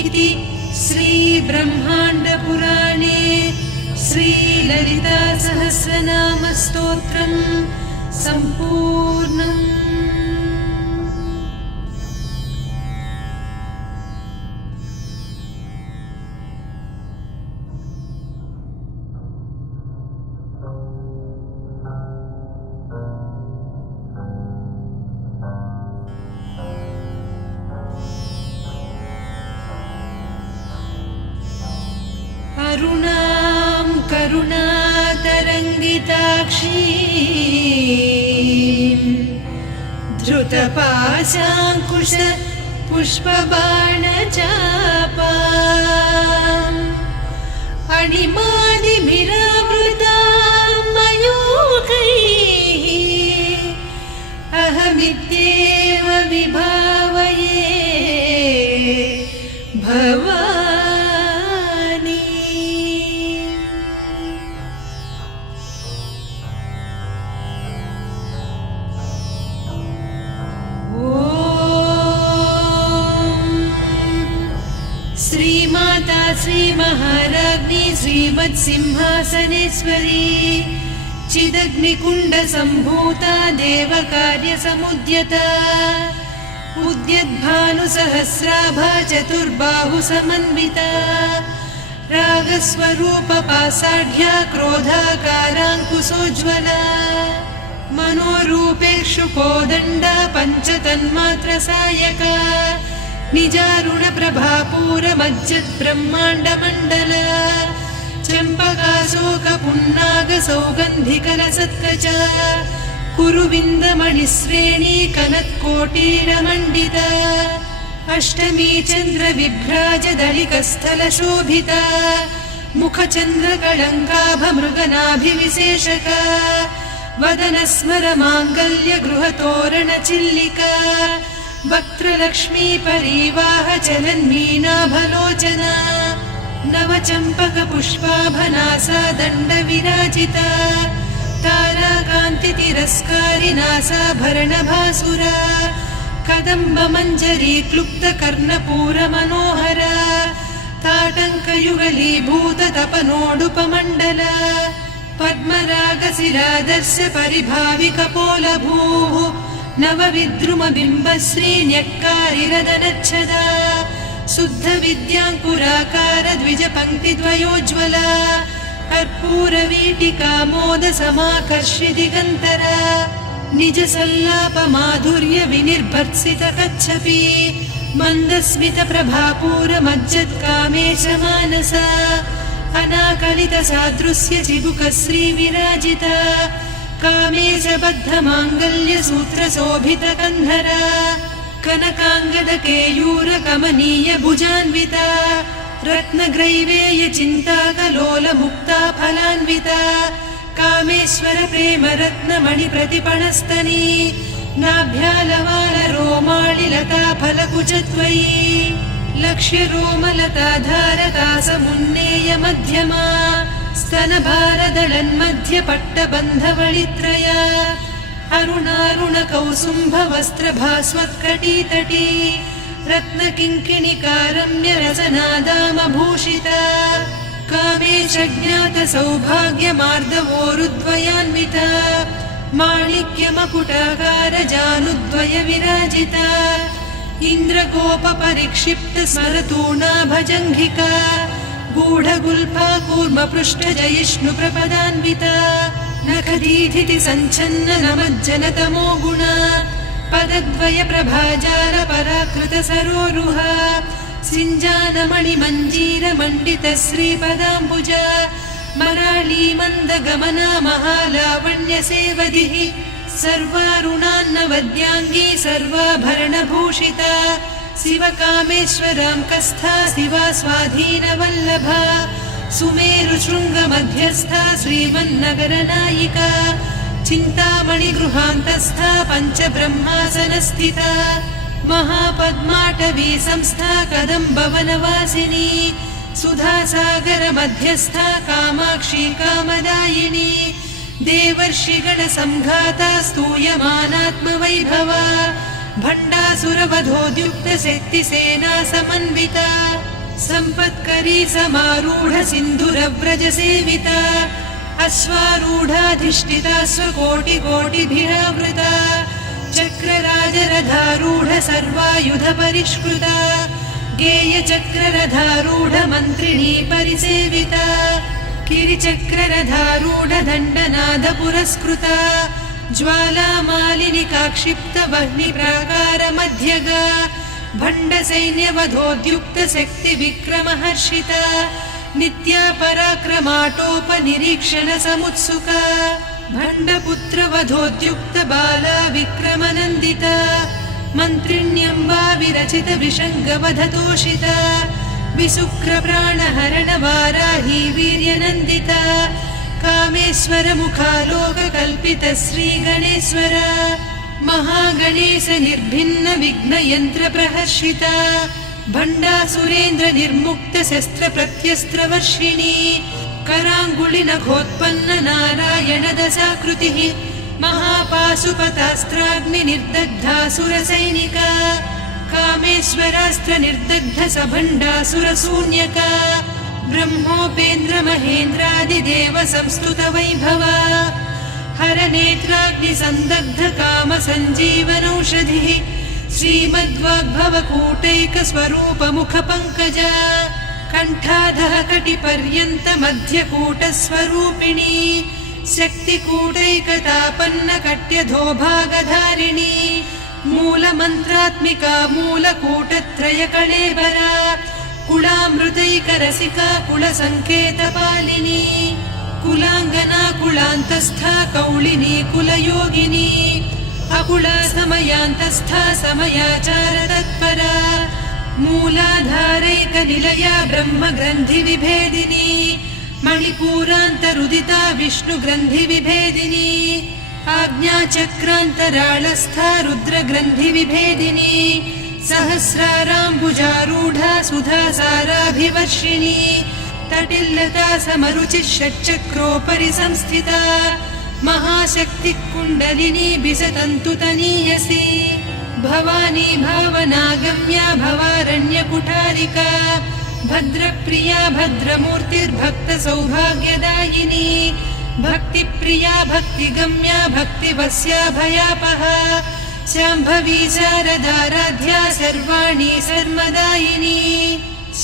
इति श्रीब्रह्माण्डपुराणे श्रीललिता सहस्रनामस्तोत्रम् सम्पूर्णम्। करुणां करुणातरङ्गिताक्षीं धृतपाशाङ्कुश पुष्पबाणचापाम् अणिमादिभिरावृतां मयूखैः अहमित्येव विभावये भवानी। 「 ी। 「 ि 」 ِ ि 」 ि 」 ि 」 ि 」 ि 」 ि 」 ि 」 ि 」 ि 」 ि 」 ि 」 ि 」 ि 」 ि 」 ि 」 ि 」 ि 」 ि 「श्रीमाता श्रीमहाराज्ञी श्रीमत्सिंहासनेश्वरी चिदग्निकुण्डसम्भूता देवकार्यसमुद्यता उद्यद्भानुसहस्राभा चतुर्बाहुसमन्विता रागस्वरूपपासाढ्या क्रोधाकाराङ्कुशोज्ज्वला मनोरूपेषु कोदण्डा पञ्चतन्मात्रसायका निजारुणप्रभापूरमज्जद्ब्रह्माण्डमण्डला चम्पकाशोकपुन्नागसौगन्धिकलसत्कचा कुरुविन्दमणिश्रेणी कनत्कोटीरमण्डिता अष्टमी चन्द्रविभ्राजदलिकस्थलशोभिता मुखचन्द्रकळङ्काभमृगनाभिविशेषका वदनस्मरमाङ्गल्यगृहतोरणचिल्लिका वक्त्रलक्ष्मी परिवाहचलन्मीनाभलोचना नवचम्पकपुष्पाभनासा दण्डविराजिता ताराकान्तितिरस्कारिनासाभरणभासुरा कदम्बमञ्जरी क्लुप्तकर्णपूरमनोहरा ताटङ्कयुगलीभूततपनोडुपमण्डला पद्मरागशिरादर्श परिभाविकपोलभूः नवविद्रुमबिम्बश्रीन्यक्कारिरदनच्छदा शुद्धविद्याङ्कुराकार द्विजपङ्क्तिद्वयोज्ज्वला कर्पूरवीटिकामोदसमाकर्षि दिगन्तरा निजसल्लापमाधुर्य विनिर्भर्त्सितकच्छपि मन्दस्मितप्रभापूरमज्जत्कामेशमानसा अनाकलितसादृश्य चिबुकश्रीविराजिता कामेशबद्धमाङ्गल्यसूत्रशोभितकन्धरा कनकाङ्गदकेयूरकमनीय भुजान्विता रत्नग्रैवेयचिन्ताकलोलमुक्ता फलान्विता कामेश्वर प्रेमरत्नमणिप्रतिपणस्तनी नाभ्यालवालरोमाणिलता फलकुचत्वयी लक्ष्यरोमलताधारकासमुन्नेय मध्यमा स्तनभारदळन्मध्यपट्टबन्धवळित्रया अरुणारुणकौसुम्भवस्त्रभास्वत्कटीतटी रत्नकिङ्किणिकारम्यरसनादामभूषिता कामेशज्ञातसौभाग्यमार्दवोरुद्वयान्विता माणिक्यमकुटाकारजानुद्वय विराजिता इन्द्रगोपपरिक्षिप्तस्मरतूणाभजङ्घिका गूढगुल्फा कूर्मपृष्ठजयिष्णुप्रपदान्विता नखदीधिति सञ्छन्न नमज्जनतमो गुणा पदद्वयप्रभाजालपराकृतसरोरुहा सिञ्जानमणिमञ्जीरमण्डितश्रीपदाम्बुजा मराळीमन्दगमना महालावण्यसेवधिः सर्वारुणान्नवद्याङ्गी सर्वाभरणभूषिता शिवकामेश्वराङ्कस्था शिवा स्वाधीनवल्लभा सुमेरुशृङ्गमध्यस्था श्रीमन्नगरनायिका चिन्तामणिगृहान्तस्था पञ्चब्रह्मासनस्थिता महापद्माटवी संस्था कदम्बवनवासिनी सुधासागरमध्यस्था कामाक्षी कामदायिनी देवर्षिगणसंघाता स्तूयमानात्मवैभवा भण्डासुरवधोद्युक्तशक्तिसेना समन्विता सम्पत्करी समारूढ सिन्धुरव्रजसेविता अश्वारूढाधिष्ठिता स्वकोटिकोटिभिरावृता चक्रराजरथारूढ सर्वायुधपरिष्कृता गेयचक्ररथारूढ मन्त्रिणी परिसेविता गिरिचक्ररथारूढ दण्डनाद पुरस्कृता ज्वालामालिनिकाक्षिप्तवह्निप्राकारमध्यगा भण्डसैन्यवधोद्युक्तशक्तिविक्रमहर्षिता नित्या पराक्रमाटोपनिरीक्षणसमुत्सुका भण्डपुत्रवधोद्युक्तबाला विक्रमनन्दिता मन्त्रिण्यम्बा विरचितविषङ्गवधतोषिता विशुक्रप्राणहरणवाराही वीर्यनन्दिता कामेश्वरमुखालोककल्पितश्रीगणेश्वर महागणेश निर्भिन्नविघ्नयन्त्रप्रहर्षिता भण्डासुरेन्द्रनिर्मुक्तशस्त्रप्रत्यस्त्रवर्षिणी कराङ्गुलिनखोत्पन्न नारायणदशाकृतिः महापाशुपतास्त्राग्निनिर्दग्धासुरसैनिका कामेश्वरास्त्र निर्दग्ध सभण्डासुरशून्यका ब्रह्मोपेन्द्र महेन्द्रादिदेव संस्तुत वैभवा हरनेत्राग्नि संदग्ध काम सञ्जीवनौषधिः श्रीमद्वाग्भवकूटैक स्वरूप मुख पंकजा कण्ठाधः कटिपर्यन्त मध्यकूट स्वरूपिणी शक्तिकूटैकतापन्न कट्यधोभागधारिणी मूलमन्त्रात्मिका मूलकूटत्रय कळेबरा कुलामृतैकरसिका कुलसङ्केतपालिनी कुलाङ्गना कुलान्तस्था कौलिनी कुलयोगिनी अकुला समयान्तस्था समयाचार तत्परा मूलाधारैकनिलया ब्रह्मग्रन्थि विभेदिनी मणिपूरान्तरुदिता विष्णुग्रन्थि विभेदिनी आज्ञाचक्रान्तराळस्था रुद्रग्रन्थि विभेदिनी सहस्राराम्बुजारूढा सुधासाराभिवर्षिणी तटिल्लता समरुचिः षट्चक्रोपरि संस्थिता महाशक्तिः कुण्डलिनी बिसतन्तुतनीयसी भवानी भावनागम्या भवारण्यकुठारिका भद्रप्रिया भद्रमूर्तिर्भक्त सौभाग्यदायिनी भक्तिप्रिया भक्तिगम्या भक्तिवस्या भयापहा शाम्भवी शारदाराध्या सर्वाणि सर्वदायिनी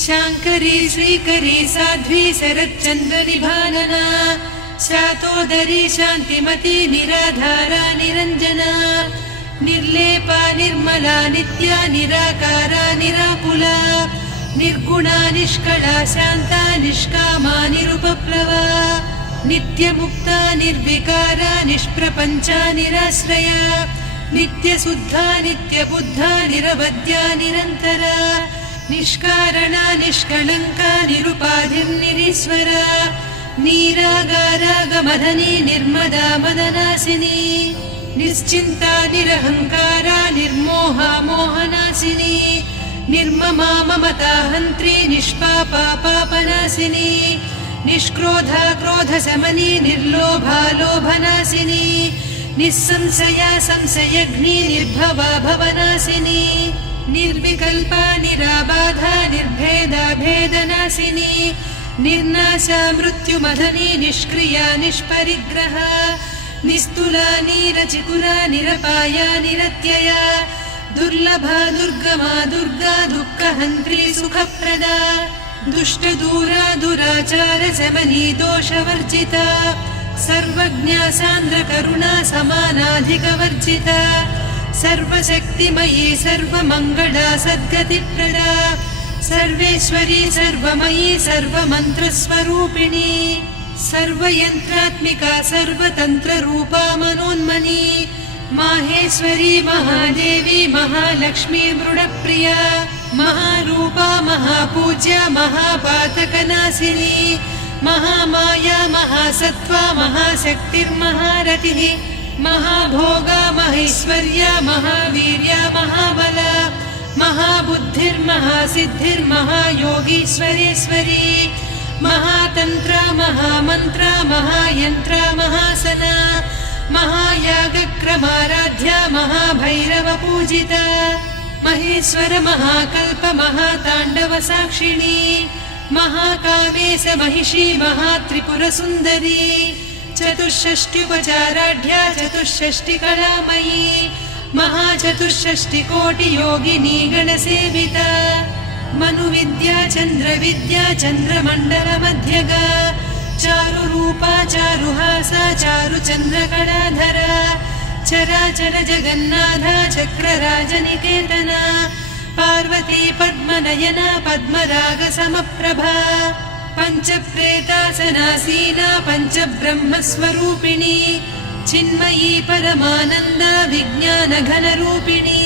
शाङ्करी श्रीकरी साध्वी शरच्चन्द्रनिभानना शातोदरी शान्तिमती निराधारा निरञ्जना निर्लेपा निर्मला नित्या निराकारा निराकुला निर्गुणा निष्कला शान्ता निष्कामा निरुपप्लवा नित्यमुक्ता निर्विकारा निष्प्रपञ्चा निराश्रया नित्यशुद्धा नित्यबुद्धा निरवद्या निरन्तरा निष्कारणा निष्कलङ्का निरुपाधिर्निरीश्वरा नीरागारागमदनी निर्मदा मदनासिनी निश्चिन्ता निरहङ्कारा निर्मोहा मोहनासिनी निर्ममा ममता हन्त्री निष्पापा पापनासिनी निष्क्रोधा क्रोधशमनी निर्लोभा लोभनासिनी निस्संशया संशयघ्नी निर्भवा भवनासिनी निर्विकल्पा निराबाधा निर्भेदा भेदनासिनी निर्नाशा मृत्युमदनी निष्क्रिया निष्परिग्रहा निस्तुला नीरचिकुरा निरपाया निरत्यया दुर्लभा दुर्गमा दुर्गा दुःखहन्त्री सुखप्रदा दुष्टदूरा दुराचार शमनी दोषवर्जिता सर्वज्ञा सान्द्रकरुणा समानाधिकवर्जिता सर्वशक्तिमयी सर्वमङ्गला सद्गतिप्रदा सर्वेश्वरी सर्वमयी सर्वमन्त्रस्वरूपिणी सर्वयन्त्रात्मिका सर्वतन्त्ररूपा मनोन्मनी माहेश्वरी महादेवी महालक्ष्मी मृडप्रिया महारूपा महापूज्या महापातकनाशिनी महामाया महासत्त्वा महाशक्तिर्महारतिः महाभोगा महेश्वर्या महावीर्या महाबला महाबुद्धिर्महासिद्धिर्महायोगीश्वरेश्वरी महातन्त्रा महामन्त्रा महायन्त्रा महासना महायागक्रमाराध्या महाभैरवपूजिता महेश्वर महाकल्प महाताण्डव साक्षिणी महाकामेश महिषी महात्रिपुरसुन्दरी चतुष्षष्ट्युपचाराढ्या चतुष्षष्टिकलामयी महाचतुष्षष्टिकोटियोगिनी गणसेविता मनुविद्या चन्द्रविद्या चन्द्रमण्डलमध्यगा चारुरूपा चारुहासा चारुचन्द्रकलाधरा चराचर जगन्नाथा चक्रराजनिकेतना पार्वती पद्मनयना पद्मरागसमप्रभा पञ्चप्रेतासनासीना पञ्चब्रह्मस्वरूपिणी चिन्मयी परमानन्दा विज्ञानघनरूपिणी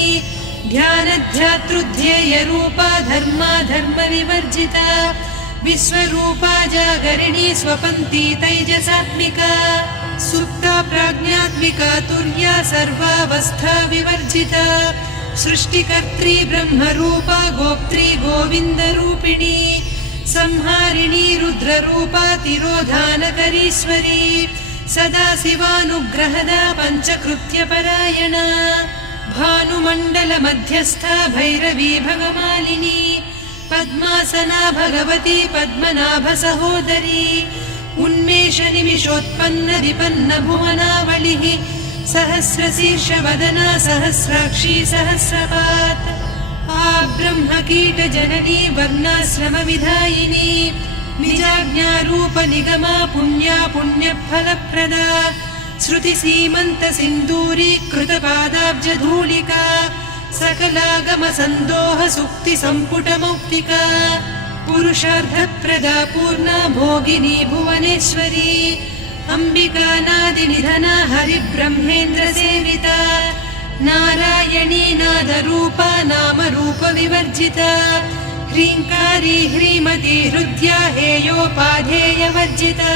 ध्यानध्यातृध्येयरूपा धर्मा धर्मविवर्जिता विश्वरूपा जागरिणी स्वपन्ती तैजसात्मिका सुप्ता प्राज्ञात्मिका तुर्या सर्वावस्था विवर्जिता सृष्टिकर्त्री ब्रह्मरूपा गोप्त्री गोविन्दरूपिणी संहारिणी रुद्ररूपा तिरोधानकरीश्वरी सदा शिवानुग्रहदा पञ्चकृत्यपरायणा भानुमण्डलमध्यस्था भैरवी भगमालिनी पद्मासना भगवती पद्मनाभसहोदरी उन्मेषनिमिषोत्पन्न विपन्न भुवनावलिः सहस्रशीर्षवदना सहस्राक्षी सहस्रपात् ब्रह्मकीटजननी वर्णाश्रमविधायिनी निजाज्ञारूपनिगमा पुण्या पुण्यफलप्रदा श्रुतिसीमन्तसिन्दूरीकृतपादाब्जधूलिका सकलागमसन्दोहसुक्तिसम्पुटमौक्तिका पुरुषार्थप्रदा पूर्णा भोगिनी भुवनेश्वरी अम्बिकानादिनिधना हरिब्रह्मेन्द्रसेविता नारायणी नादरूपा नामरूपविवर्जिता ह्रीङ्कारी ह्रीमती हृद्या हेयोपाधेयवर्जिता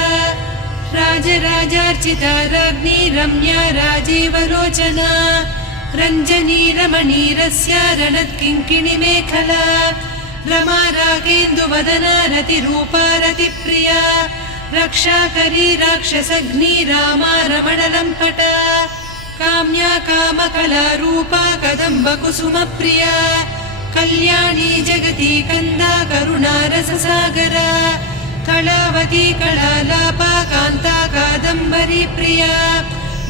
राजराजार्चिता राज्ञी रम्या राजीवलोचना रञ्जनी रमणीरस्या रणत्किङ्किणिमेखला रमा रागेन्दुवदना रतिरूपा रतिप्रिया रक्षाकरी राक्षसघ्नी रामा रमणलम्पटा काम्या कामकलारूपा कदम्बकुसुमप्रिया कल्याणी जगती कन्दा करुणारससागरा कलावती कलालापा कान्ता कादम्बरी प्रिया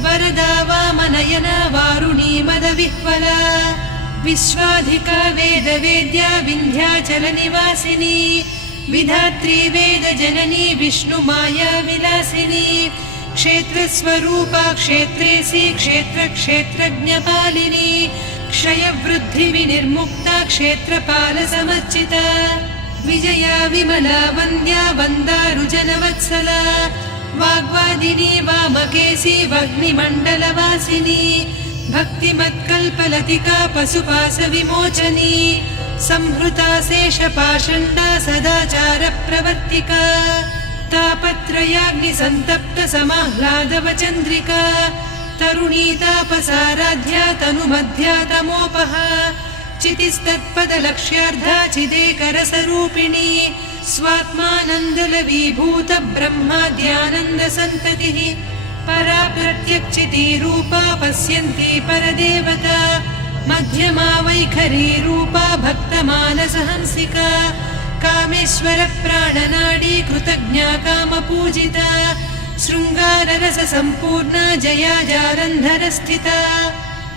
वरदा वामनयना वारुणी मदविह्वला विश्वाधिका वेदवेद्या विन्ध्याचलनिवासिनी विधात्री वेदजननी विष्णुमाया विलासिनी क्षेत्रस्वरूपा क्षेत्रेसी क्षेत्रक्षेत्रज्ञपालिनी क्षयवृद्धिविनिर्मुक्ता क्षेत्रपालसमर्चिता विजया विमला वन्द्या वन्दारुजनवत्सला वाग्वादिनी वामकेशी वह्निमण्डलवासिनी भक्तिमत्कल्पलतिका पशुपाशविमोचनी संहृता शेषपाषण्डा सदाचारप्रवर्तिका तापत्रयाग्निसन्तप्त समाह्लादवचन्द्रिका तरुणी तापसाराध्या तनुमध्या तमोपहा चितिस्तत्पदलक्ष्यार्धा चिदेकरसरूपिणी स्वात्मानन्दलवीभूत ब्रह्माद्यानन्दसन्ततिः परा प्रत्यक्षितीरूपा पश्यन्ती परदेवता मध्यमा वैखरी रूपा भक्तमानसहंसिका कामेश्वर प्राणनाडी कृतज्ञा कामपूजिता शृङ्गाररससम्पूर्णा जया जालन्धरस्थिता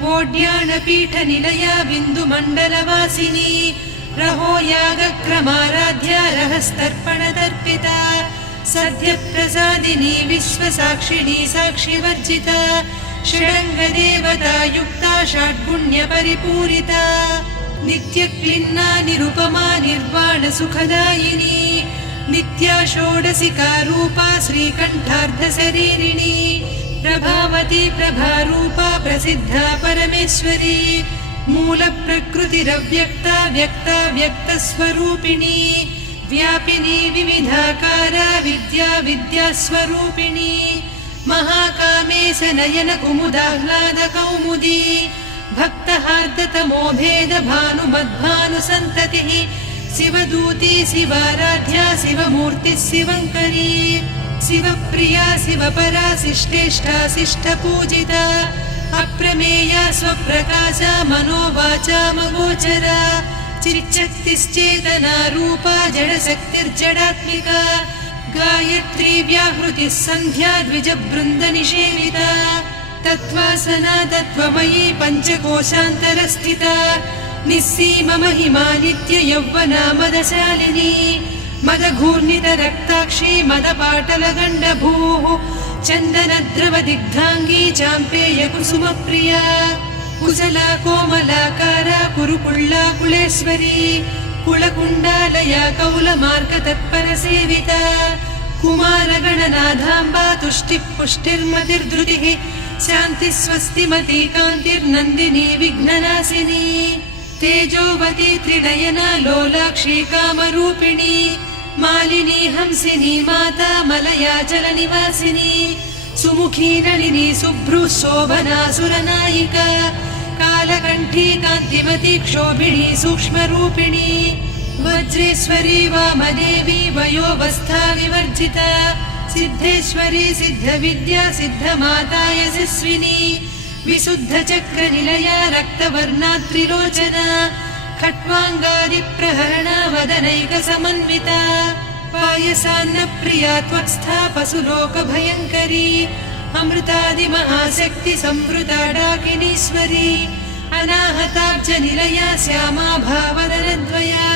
वोड्याणपीठनिलया बिन्दुमण्डलवासिनी रहो यागक्रमाराध्या रहस्तर्पणतर्पिता सद्यप्रसादिनी विश्वसाक्षिणी साक्षिवर्जिता षडङ्गदेवता युक्ता षड्गुण्यपरिपूरिता नित्यक्लिन्ना निरुपमा निर्वाणसुखदायिनी नित्या षोडशिका रूपा श्रीकण्ठार्धशरीरिणी प्रभावती प्रभारूपा प्रसिद्धा परमेश्वरी मूलप्रकृतिरव्यक्ता व्यक्ता व्यक्तस्वरूपिणी व्यापिनी विविधाकारा विद्या विद्यास्वरूपिणी महाकामेश नयन कुमुदाह्लाद कौमुदी भक्तहार्दतमोभेद भानुमद्भानुसन्ततिः शिवदूती शिवाराध्या शिवमूर्तिः शिवङ्करी शिवप्रिया शिवपरा शिष्टेष्टा शिष्टपूजिता अप्रमेया स्वप्रकाशा मनोवाचामगोचरा चिच्चक्तिश्चेतना रूपा जडशक्तिर्जडात्मिका गायत्री व्याहृतिः सन्ध्या द्विजबृन्दनिषेविता तत्त्वासना तत्त्वमयी पञ्चकोशान्तरस्थिता निस्सीममहिमा नित्ययौवना मदशालिनी मदघूर्णितरक्ताक्षी मदपाटलगण्डभूः चन्दनद्रवदिग्धाङ्गी चाम्पेयकुसुमप्रिया कुशला कोमलाकारा कुरुकुळ्ळा कुलेश्वरी कुलकुण्डालया कौलमार्गतत्परसेविता कुमारगणनाथाम्बा तुष्टिः पुष्टिर्मतिर्धृतिः शान्तिस्वस्तिमती कान्तिर्नन्दिनी विघ्ननाशिनी तेजोवती त्रिनयना लोलाक्षी कामरूपिणी मालिनी हंसिनी माता मलयाचलनिवासिनी सुमुखी नलिनी शुभ्रुः शोभना सुरनायिका कालकण्ठी कान्तिमती क्षोभिणी सूक्ष्मरूपिणी वज्रेश्वरी वामदेवी वयोवस्था विवर्जिता सिद्धेश्वरी सिद्धविद्या सिद्धमाता यशस्विनी विशुद्धचक्रनिलया रक्तवर्णा त्रिलोचना खट्वाङ्गादिप्रहरणा वदनैकसमन्विता पायसान्नप्रिया त्वक्स्था पशुलोकभयङ्करी अमृतादिमहाशक्तिसंवृता डाकिनीश्वरी अनाहताब्जनिलया श्यामा भावदनद्वया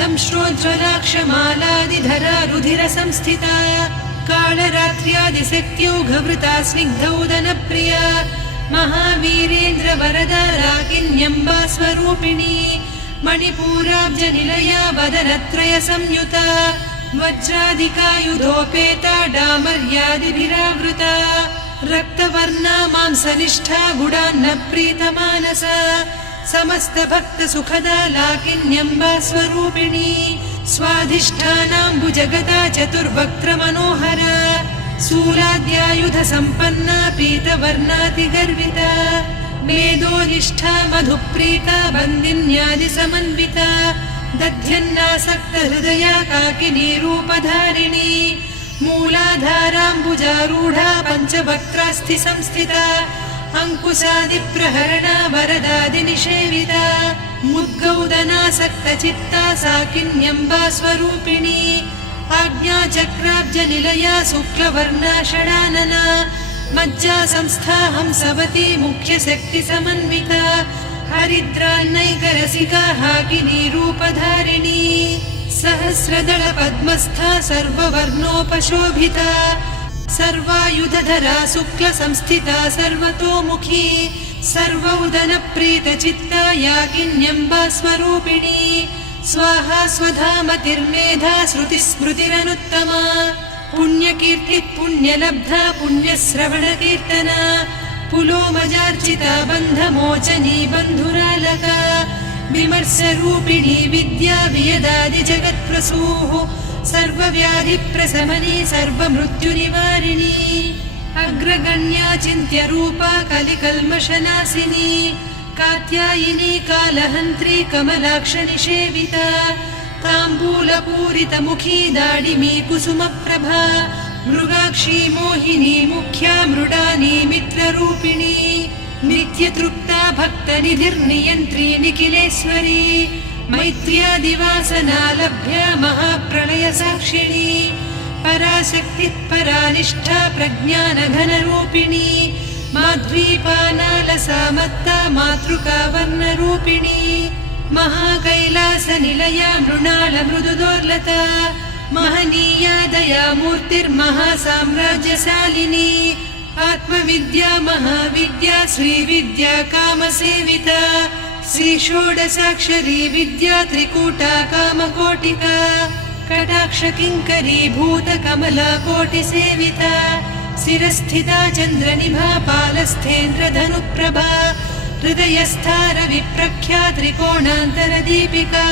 दंश्रोज्ज्वलाक्षमालादिधरा रुधिरसंस्थिता कालरात्र्यादिशक्त्यौघवृता स्निग्धौदनप्रिया महावीरेन्द्रवरदा राकिन्यम्बा स्वरूपिणी मणिपूराब्जनिलया वदनत्रयसंयुता वज्रादिकायुधोपेता डामर्यादिभिरावृता रक्तवर्णा मांसनिष्ठा गुडान्नप्रीतमानसा समस्तभक्तसुखदा लाकिन्यम्बा स्वरूपिणी स्वाधिष्ठानाम्बुजगदा चतुर्वक्त्रमनोहरा शूलाद्यायुधसम्पन्ना पीतवर्णातिगर्विता मेदोनिष्ठा मधुप्रीता बन्दिन्यादिसमन्विता दध्यन्नासक्तहृदया काकिनीरूपधारिणी मूलाधाराम्बुजारूढा पञ्चवक्त्रास्थि संस्थिता अङ्कुशादिप्रहरणा वरदादिनिषेविता मुद्गौदनासक्तचित्ता साकिन्यम्बा स्वरूपिणी आज्ञाचक्राब्जनिलया शुक्लवर्णा षडानना मज्जा संस्था हंसवती मुख्यशक्तिसमन्विता हरिद्रान्नैकरसिका हाकिनीरूपधारिणी सहस्रदलपद्मस्था सर्ववर्णोपशोभिता सर्वायुधधरा शुक्लसंस्थिता सर्वतोमुखी सर्वौदनप्रीतचित्ता याकिन्यम्बा स्वरूपिणी स्वाहा स्वधामतिर्मेधा श्रुतिस्मृतिरनुत्तमा पुण्यकीर्तिः पुण्यलब्धा पुण्यश्रवणकीर्तना पुलोमजार्चिता बन्धमोचनी बन्धुरालका विमर्शरूपिणी विद्या वियदादिजगत्प्रसूः सर्वव्याधिप्रशमनी सर्वमृत्युनिवारिणी अग्रगण्या चिन्त्यरूपा कलिकल्मषनाशिनी कात्यायिनी कालहन्त्री कमलाक्षनिषेविता ताम्बूलपूरितमुखी दाडिमी कुसुमप्रभा मृगाक्षी मोहिनी मुख्या मृडानी मित्ररूपिणी नित्यतृप्ता भक्तनिधिर्नियन्त्री निखिलेश्वरी मैत्र्यादिवासना लभ्या महाप्रलयसाक्षिणी पराशक्तिः परानिष्ठा प्रज्ञानघनरूपिणी माध्वीपानालसामत्ता मातृका वर्णरूपिणी महाकैलासनिलया मृणालमृदुदोर्लता महनीया दयामूर्तिर्महासाम्राज्यशालिनी आत्मविद्या महाविद्या श्रीविद्या कामसेविता श्रीषोडशाक्षरी विद्या त्रिकूटा कामकोटिका कटाक्षकिङ्करी भूतकमला कोटिसेविता शिरस्थिता चन्द्रनिभा पालस्थेन्द्रधनुप्रभा हृदयस्था रविप्रख्या त्रिकोणान्तरदीपिका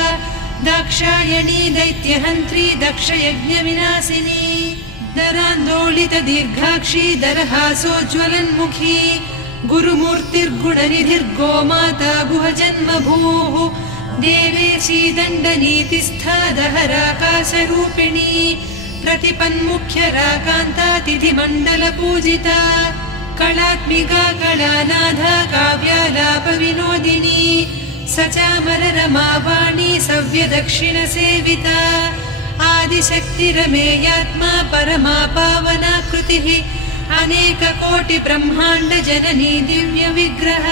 दाक्षायणी दैत्यहन्त्री दक्षयज्ञविनाशिनी दरान्दोलितदीर्घाक्षी दरहासोज्ज्वलन्मुखी गुरुमूर्तिर्गुणनिधिर्गोमाता गुहजन्मभूः देवेशी दण्डनीतिस्था दहराकाशरूपिणी प्रतिपन्मुख्यराकान्ता तिथिमण्डलपूजिता कलात्मिका कलानाथा काव्यालापविनोदिनी सचामररमावाणी सव्यदक्षिणसेविता आदिशक्तिरमेयात्मा परमा पावनाकृतिः अनेककोटिब्रह्माण्डजननी दिव्यविग्रह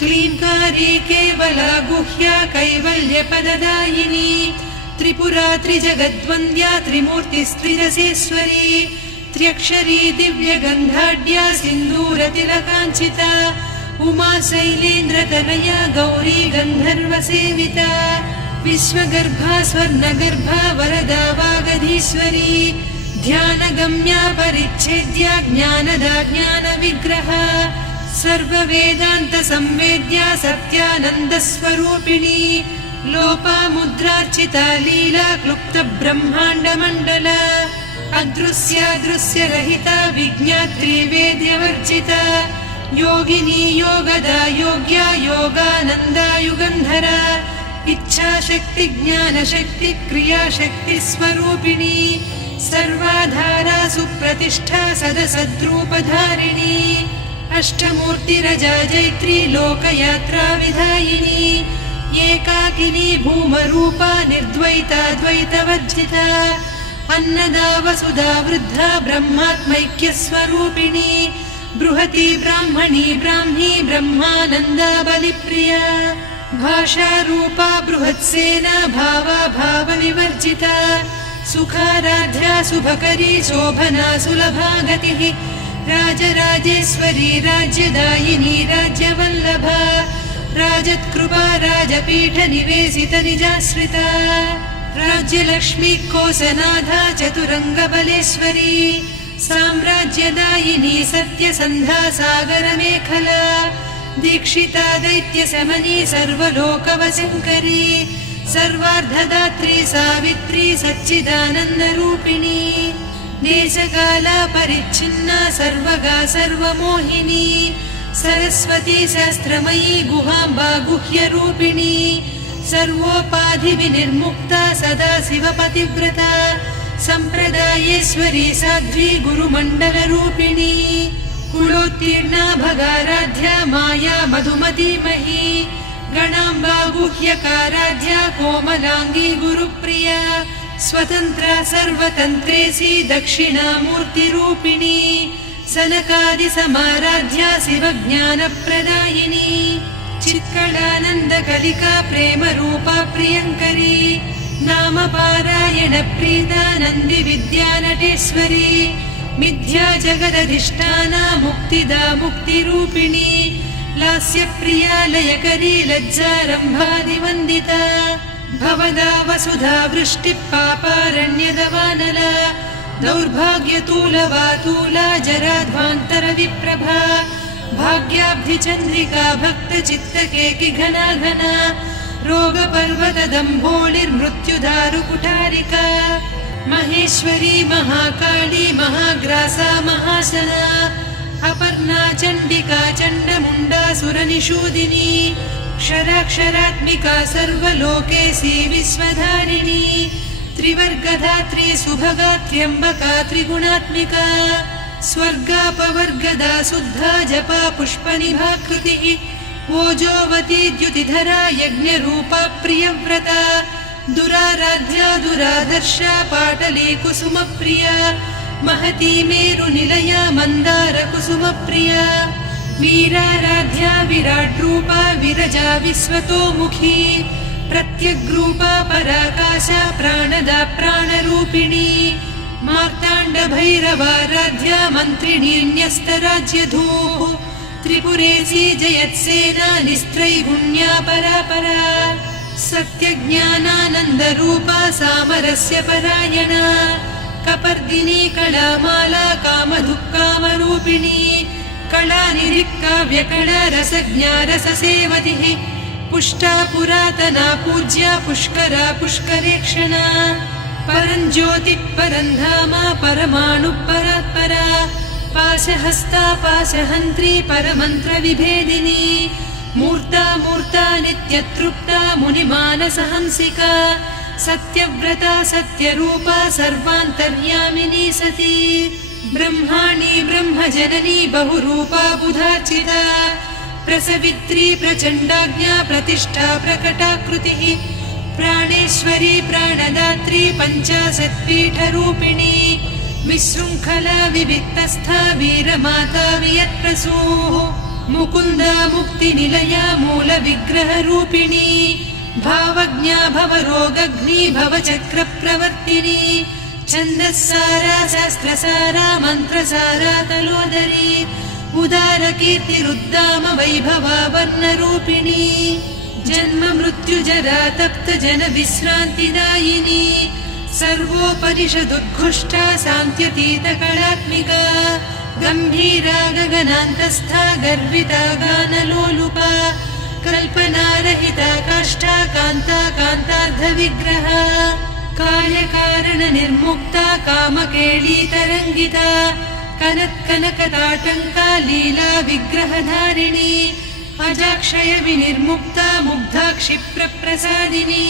क्लींकारी केवला गुह्या कैवल्यपददायिनी त्रिपुरा त्रिजगद्वन्द्या त्रिमूर्तिस्त्रिदशेश्वरी त्र्यक्षरी दिव्यगन्धाढ्या सिन्दूरतिलकाञ्चिता उमा शैलेन्द्रतनया गौरी गन्धर्वसेविता विश्वगर्भा स्वर्णगर्भा वरदा वागधीश्वरी ध्यानगम्या परिच्छेद्या ज्ञानदा ज्ञानविग्रहा सर्ववेदान्तसंवेद्या सत्यानन्दस्वरूपिणी लोपामुद्रार्चिता लीला क्लुप्तब्रह्माण्डमण्डला अदृश्यादृश्यरहिता विज्ञात्री वेद्यवर्जिता योगिनी योगदा योग्या योगानन्दा युगन्धरा इच्छाशक्ति ज्ञानशक्ति क्रियाशक्ति स्वरूपिणी सर्वाधारा सुप्रतिष्ठा सदसद्रूपधारिणी अष्टमूर्तिरजा जैत्री लोकयात्रा विधायिनी एकाकिनी भूमरूपा निर्द्वैता द्वैतवर्जिता अन्नदा वसुधा वृद्धा ब्रह्मात्मैक्यस्वरूपिणी बृहती ब्राह्मणी ब्राह्मी ब्रह्मानन्दा बलिप्रिया भाषारूपा बृहत्सेना भावा भावविवर्जिता सुखाराध्या शुभकरी शोभना सुलभा गतिः राजराजेश्वरी राज्यदायिनी राज्यवल्लभा राजत्कृपा राजपीठनिवेशित निजाश्रिता राज्यलक्ष्मी कोसनाधा चतुरङ्गबलेश्वरी साम्राज्यदायिनी सत्यसन्धा सागरमेखला दीक्षिता दैत्यशमनी सर्वलोकवशङ्करी सर्वार्धदात्री सावित्री सच्चिदानन्दरूपिणी देशकाला परिच्छिन्ना सर्वगा सर्वमोहिनी सरस्वती शास्त्रमयी गुहाम्बा गुह्यरूपिणी सर्वोपाधिविनिर्मुक्ता सदा शिवपतिव्रता सम्प्रदायेश्वरी साध्वी गुरुमण्डलरूपिणी कुलोत्तीर्णा भगाराध्या माया मधुमतीमही गणाम्बा गुह्यकाराध्या कोमलाङ्गी गुरुप्रिया स्वतन्त्रा सर्वतन्त्रेसी दक्षिणामूर्तिरूपिणी सनकादिसमाराध्या शिवज्ञानप्रदायिनी चित्कलानन्दकलिका प्रेमरूपा प्रियङ्करी नामपारायणप्रीता नन्दिविद्यानटेश्वरी मिथ्या जगदधिष्ठाना मुक्तिदा मुक्तिरूपिणी लास्यप्रिया लयकरी लज्जारम्भादिवन्दिता भवदा वसुधा वृष्टिः पापारण्यदवानला दौर्भाग्यतूलवातूला जराध्वान्तरविप्रभा भाग्याब्धिचन्द्रिका भक्तचित्तकेकि घना घना रोगपर्वतदम्भोलिर्मृत्युदारुकुठारिका महेश्वरी महाकाली महाग्रासा महाशना अपर्णा चण्डिका चण्डमुण्डा सुरनिषूदिनी क्षराक्षरात्मिका सर्वलोकेशी विश्वधारिणी त्रिवर्गधात्री सुभगा त्र्यम्बका त्रिगुणात्मिका स्वर्गापवर्गदा शुद्धा जपा पुष्पनिभाकृतिः ओजोवती द्युतिधरा यज्ञरूपा प्रियव्रता दुराराध्या दुरादर्शा पाटली कुसुमप्रिया महती मेरुनिलया मन्दारकुसुमप्रिया वीराराध्या विराड्रूपा विरजा विश्वतोमुखी प्रत्यग्रूपा पराकाशा प्राणदा प्राणरूपिणी मार्ताण्डभैरवाराध्या मन्त्रिणीन्यस्तराज्यधूः त्रिपुरेशी जयत्सेना निस्त्रैगुण्या परापरा सत्यज्ञानानन्दरूपा सामरस्य परायणा कपर्दिनी कलामाला कामधुक्कामरूपिणी कलानिधिक्काव्यकला रसज्ञा रससेवतिः पुष्टा पुरातना पूज्या पुष्करा पुष्करेक्षणा परञ्ज्योतिः परन्धामा परमाणुः परात्परा पाशहस्ता पाशहन्त्री परमन्त्रविभेदिनी मूर्ता मूर्ता नित्यतृप्ता मुनिमानसहंसिका सत्यव्रता सत्यरूपा सर्वान्तर्यामिनी सती ब्रह्माणी ब्रह्मजननी बहुरूपा बुधार्चिता प्रसवित्री प्रचण्डाज्ञा प्रतिष्ठा प्रकटाकृतिः प्राणेश्वरी प्राणदात्री पञ्चाशत्पीठरूपिणी विशृङ्खला विविक्तस्था वीरमाता वियत्प्रसूः मुकुन्दा मुक्तिनिलया मूलविग्रहरूपिणी भावज्ञा भवरोगग्नी भवचक्रप्रवर्तिनी छन्दस्सारा शास्त्रसारा मन्त्रसारा तलोदरी उदारकीर्तिरुद्दाम वैभवा वर्णरूपिणी जन्म मृत्युजरा तप्त जन विश्रान्तिदायिनी सर्वोपनिषदुद्घुष्टा शान्त्यतीतकलात्मिका गम्भीरा गगनान्तस्था गर्विता गानलोलुपा कल्पनारहिता काष्ठा कान्ता कान्तार्धविग्रहा कार्यकारणनिर्मुक्ता कामकेळीतरङ्गिता कनत्कनकताटङ्का लीला विग्रहधारिणी अजाक्षय विनिर्मुक्ता मुग्धा क्षिप्रप्रसादिनी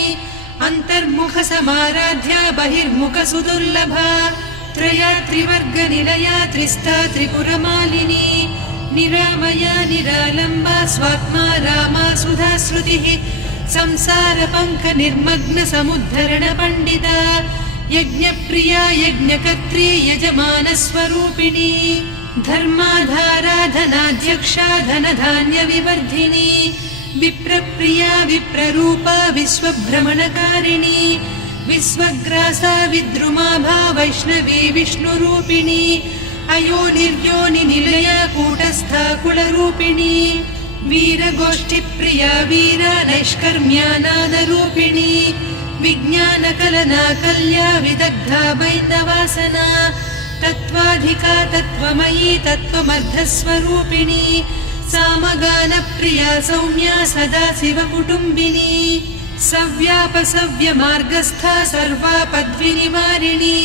अन्तर्मुखसमाराध्या बहिर्मुखसुदुर्लभा त्रया त्रिवर्गनिलया त्रिस्ता त्रिपुरमालिनी निरामया निरालम्बा स्वात्मा रामा सुधा श्रुतिः संसारपङ्क निर्मग्न समुद्धरण पण्डिता यज्ञप्रिया यज्ञकर्त्री यजमानस्वरूपिणी धर्माधाराधनाध्यक्षा धनधान्यविवर्धिनी विप्रप्रिया विप्ररूपा विश्वभ्रमणकारिणी विश्वग्रासा विद्रुमाभा वैष्णवी विष्णुरूपिणी अयोनिर्योनिनिलया कूटस्था कुलरूपिणी वीरगोष्ठिप्रिया वीरा नैष्कर्म्यानादरूपिणी विज्ञानकलना कल्या विदग्धा वैन्दवासना तत्त्वाधिका तत्त्वमयी तत्त्वमर्धस्वरूपिणी सामगानप्रिया सौम्या सदा शिवकुटुम्बिनी सव्यापसव्यमार्गस्था सर्वापद्विनिवारिणी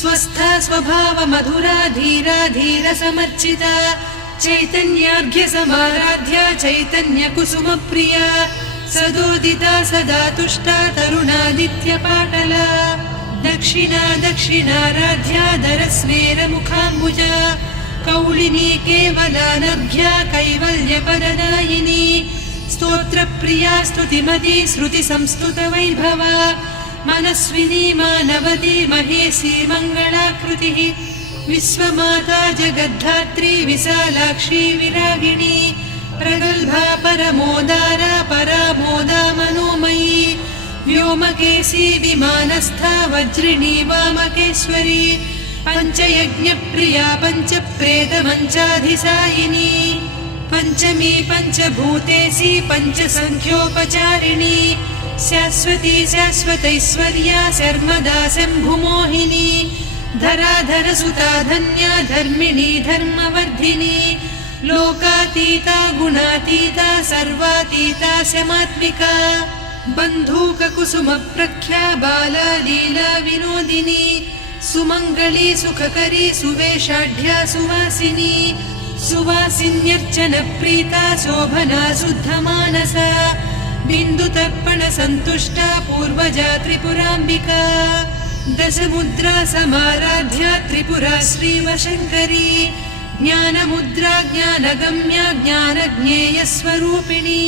स्वस्था स्वभावमधुरा धीरा धीरसमर्चिता चैतन्यार्घ्यसमाराध्या चैतन्यकुसुमप्रिया सदोदिता सदा तुष्टा तरुणादित्यपाटला दक्षिणा दक्षिणाराध्या दरस्मेरमुखाम्बुजा कौलिनी केवलानर्घ्या कैवल्यपददायिनी स्तोत्रप्रिया स्तुतिमती श्रुतिसंस्तुतवैभवा मनस्विनी मानवती महेशी मङ्गलाकृतिः विश्वमाता जगद्धात्री विशालाक्षी विरागिणी प्रगल्भा परमोदारा परामोदा मनोमयी व्योमकेशी विमानस्था वज्रिणी वामकेश्वरी पञ्चयज्ञप्रिया पञ्चप्रेतमञ्चाधिसायिनी पञ्चमी पञ्चभूतेशी पञ्चसङ्ख्योपचारिणी शाश्वती शाश्वतैश्वर्या शर्मदा शम्भुमोहिनी धराधरसुता धन्या धर्मिणी धर्मवर्धिनी लोकातीता गुणातीता सर्वातीता शमात्मिका बन्धूककुसुमप्रख्या बाला लीला विनोदिनी सुमङ्गली सुखकरी सुवेशाढ्या सुवासिनी सुवासिन्यर्चनप्रीता शोभना शुद्धमानसा बिन्दुतर्पणसन्तुष्टा पूर्वजा त्रिपुराम्बिका दशमुद्रा समाराध्या त्रिपुरा श्रीवशङ्करी ज्ञानमुद्रा ज्ञानगम्या ज्ञानज्ञेयस्वरूपिणी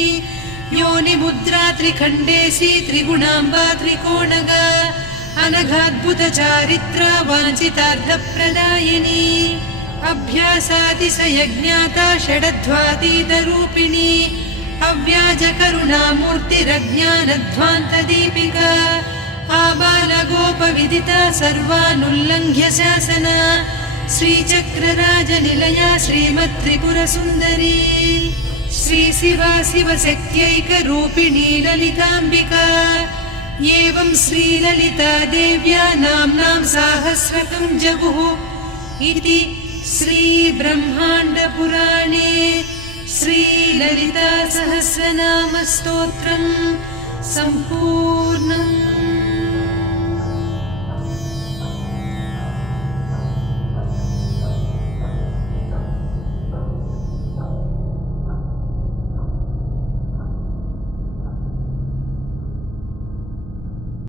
योनिमुद्रा त्रिखण्डेशी त्रिगुणाम्बा त्रिकोणगा अनघाद्भुतचारित्रा वाञ्छितार्थप्रदायिनी अभ्यासातिशयज्ञाता षडध्वातीतरूपिणी अव्याजकरुणामूर्तिरज्ञानध्वान्तदीपिका आबालगोपविदिता सर्वानुल्लङ्घ्य शासना श्रीचक्रराजनिलया श्रीमत्त्रिपुरसुन्दरी श्रीशिवा शिवशक्त्यैकरूपिणी ललिताम्बिका एवं श्रीललिता देव्या नाम्नां साहस्रकं जगुः इति श्रीब्रह्माण्डपुराणे श्रीललिता सहस्रनामस्तोत्रम् सम्पूर्णम्।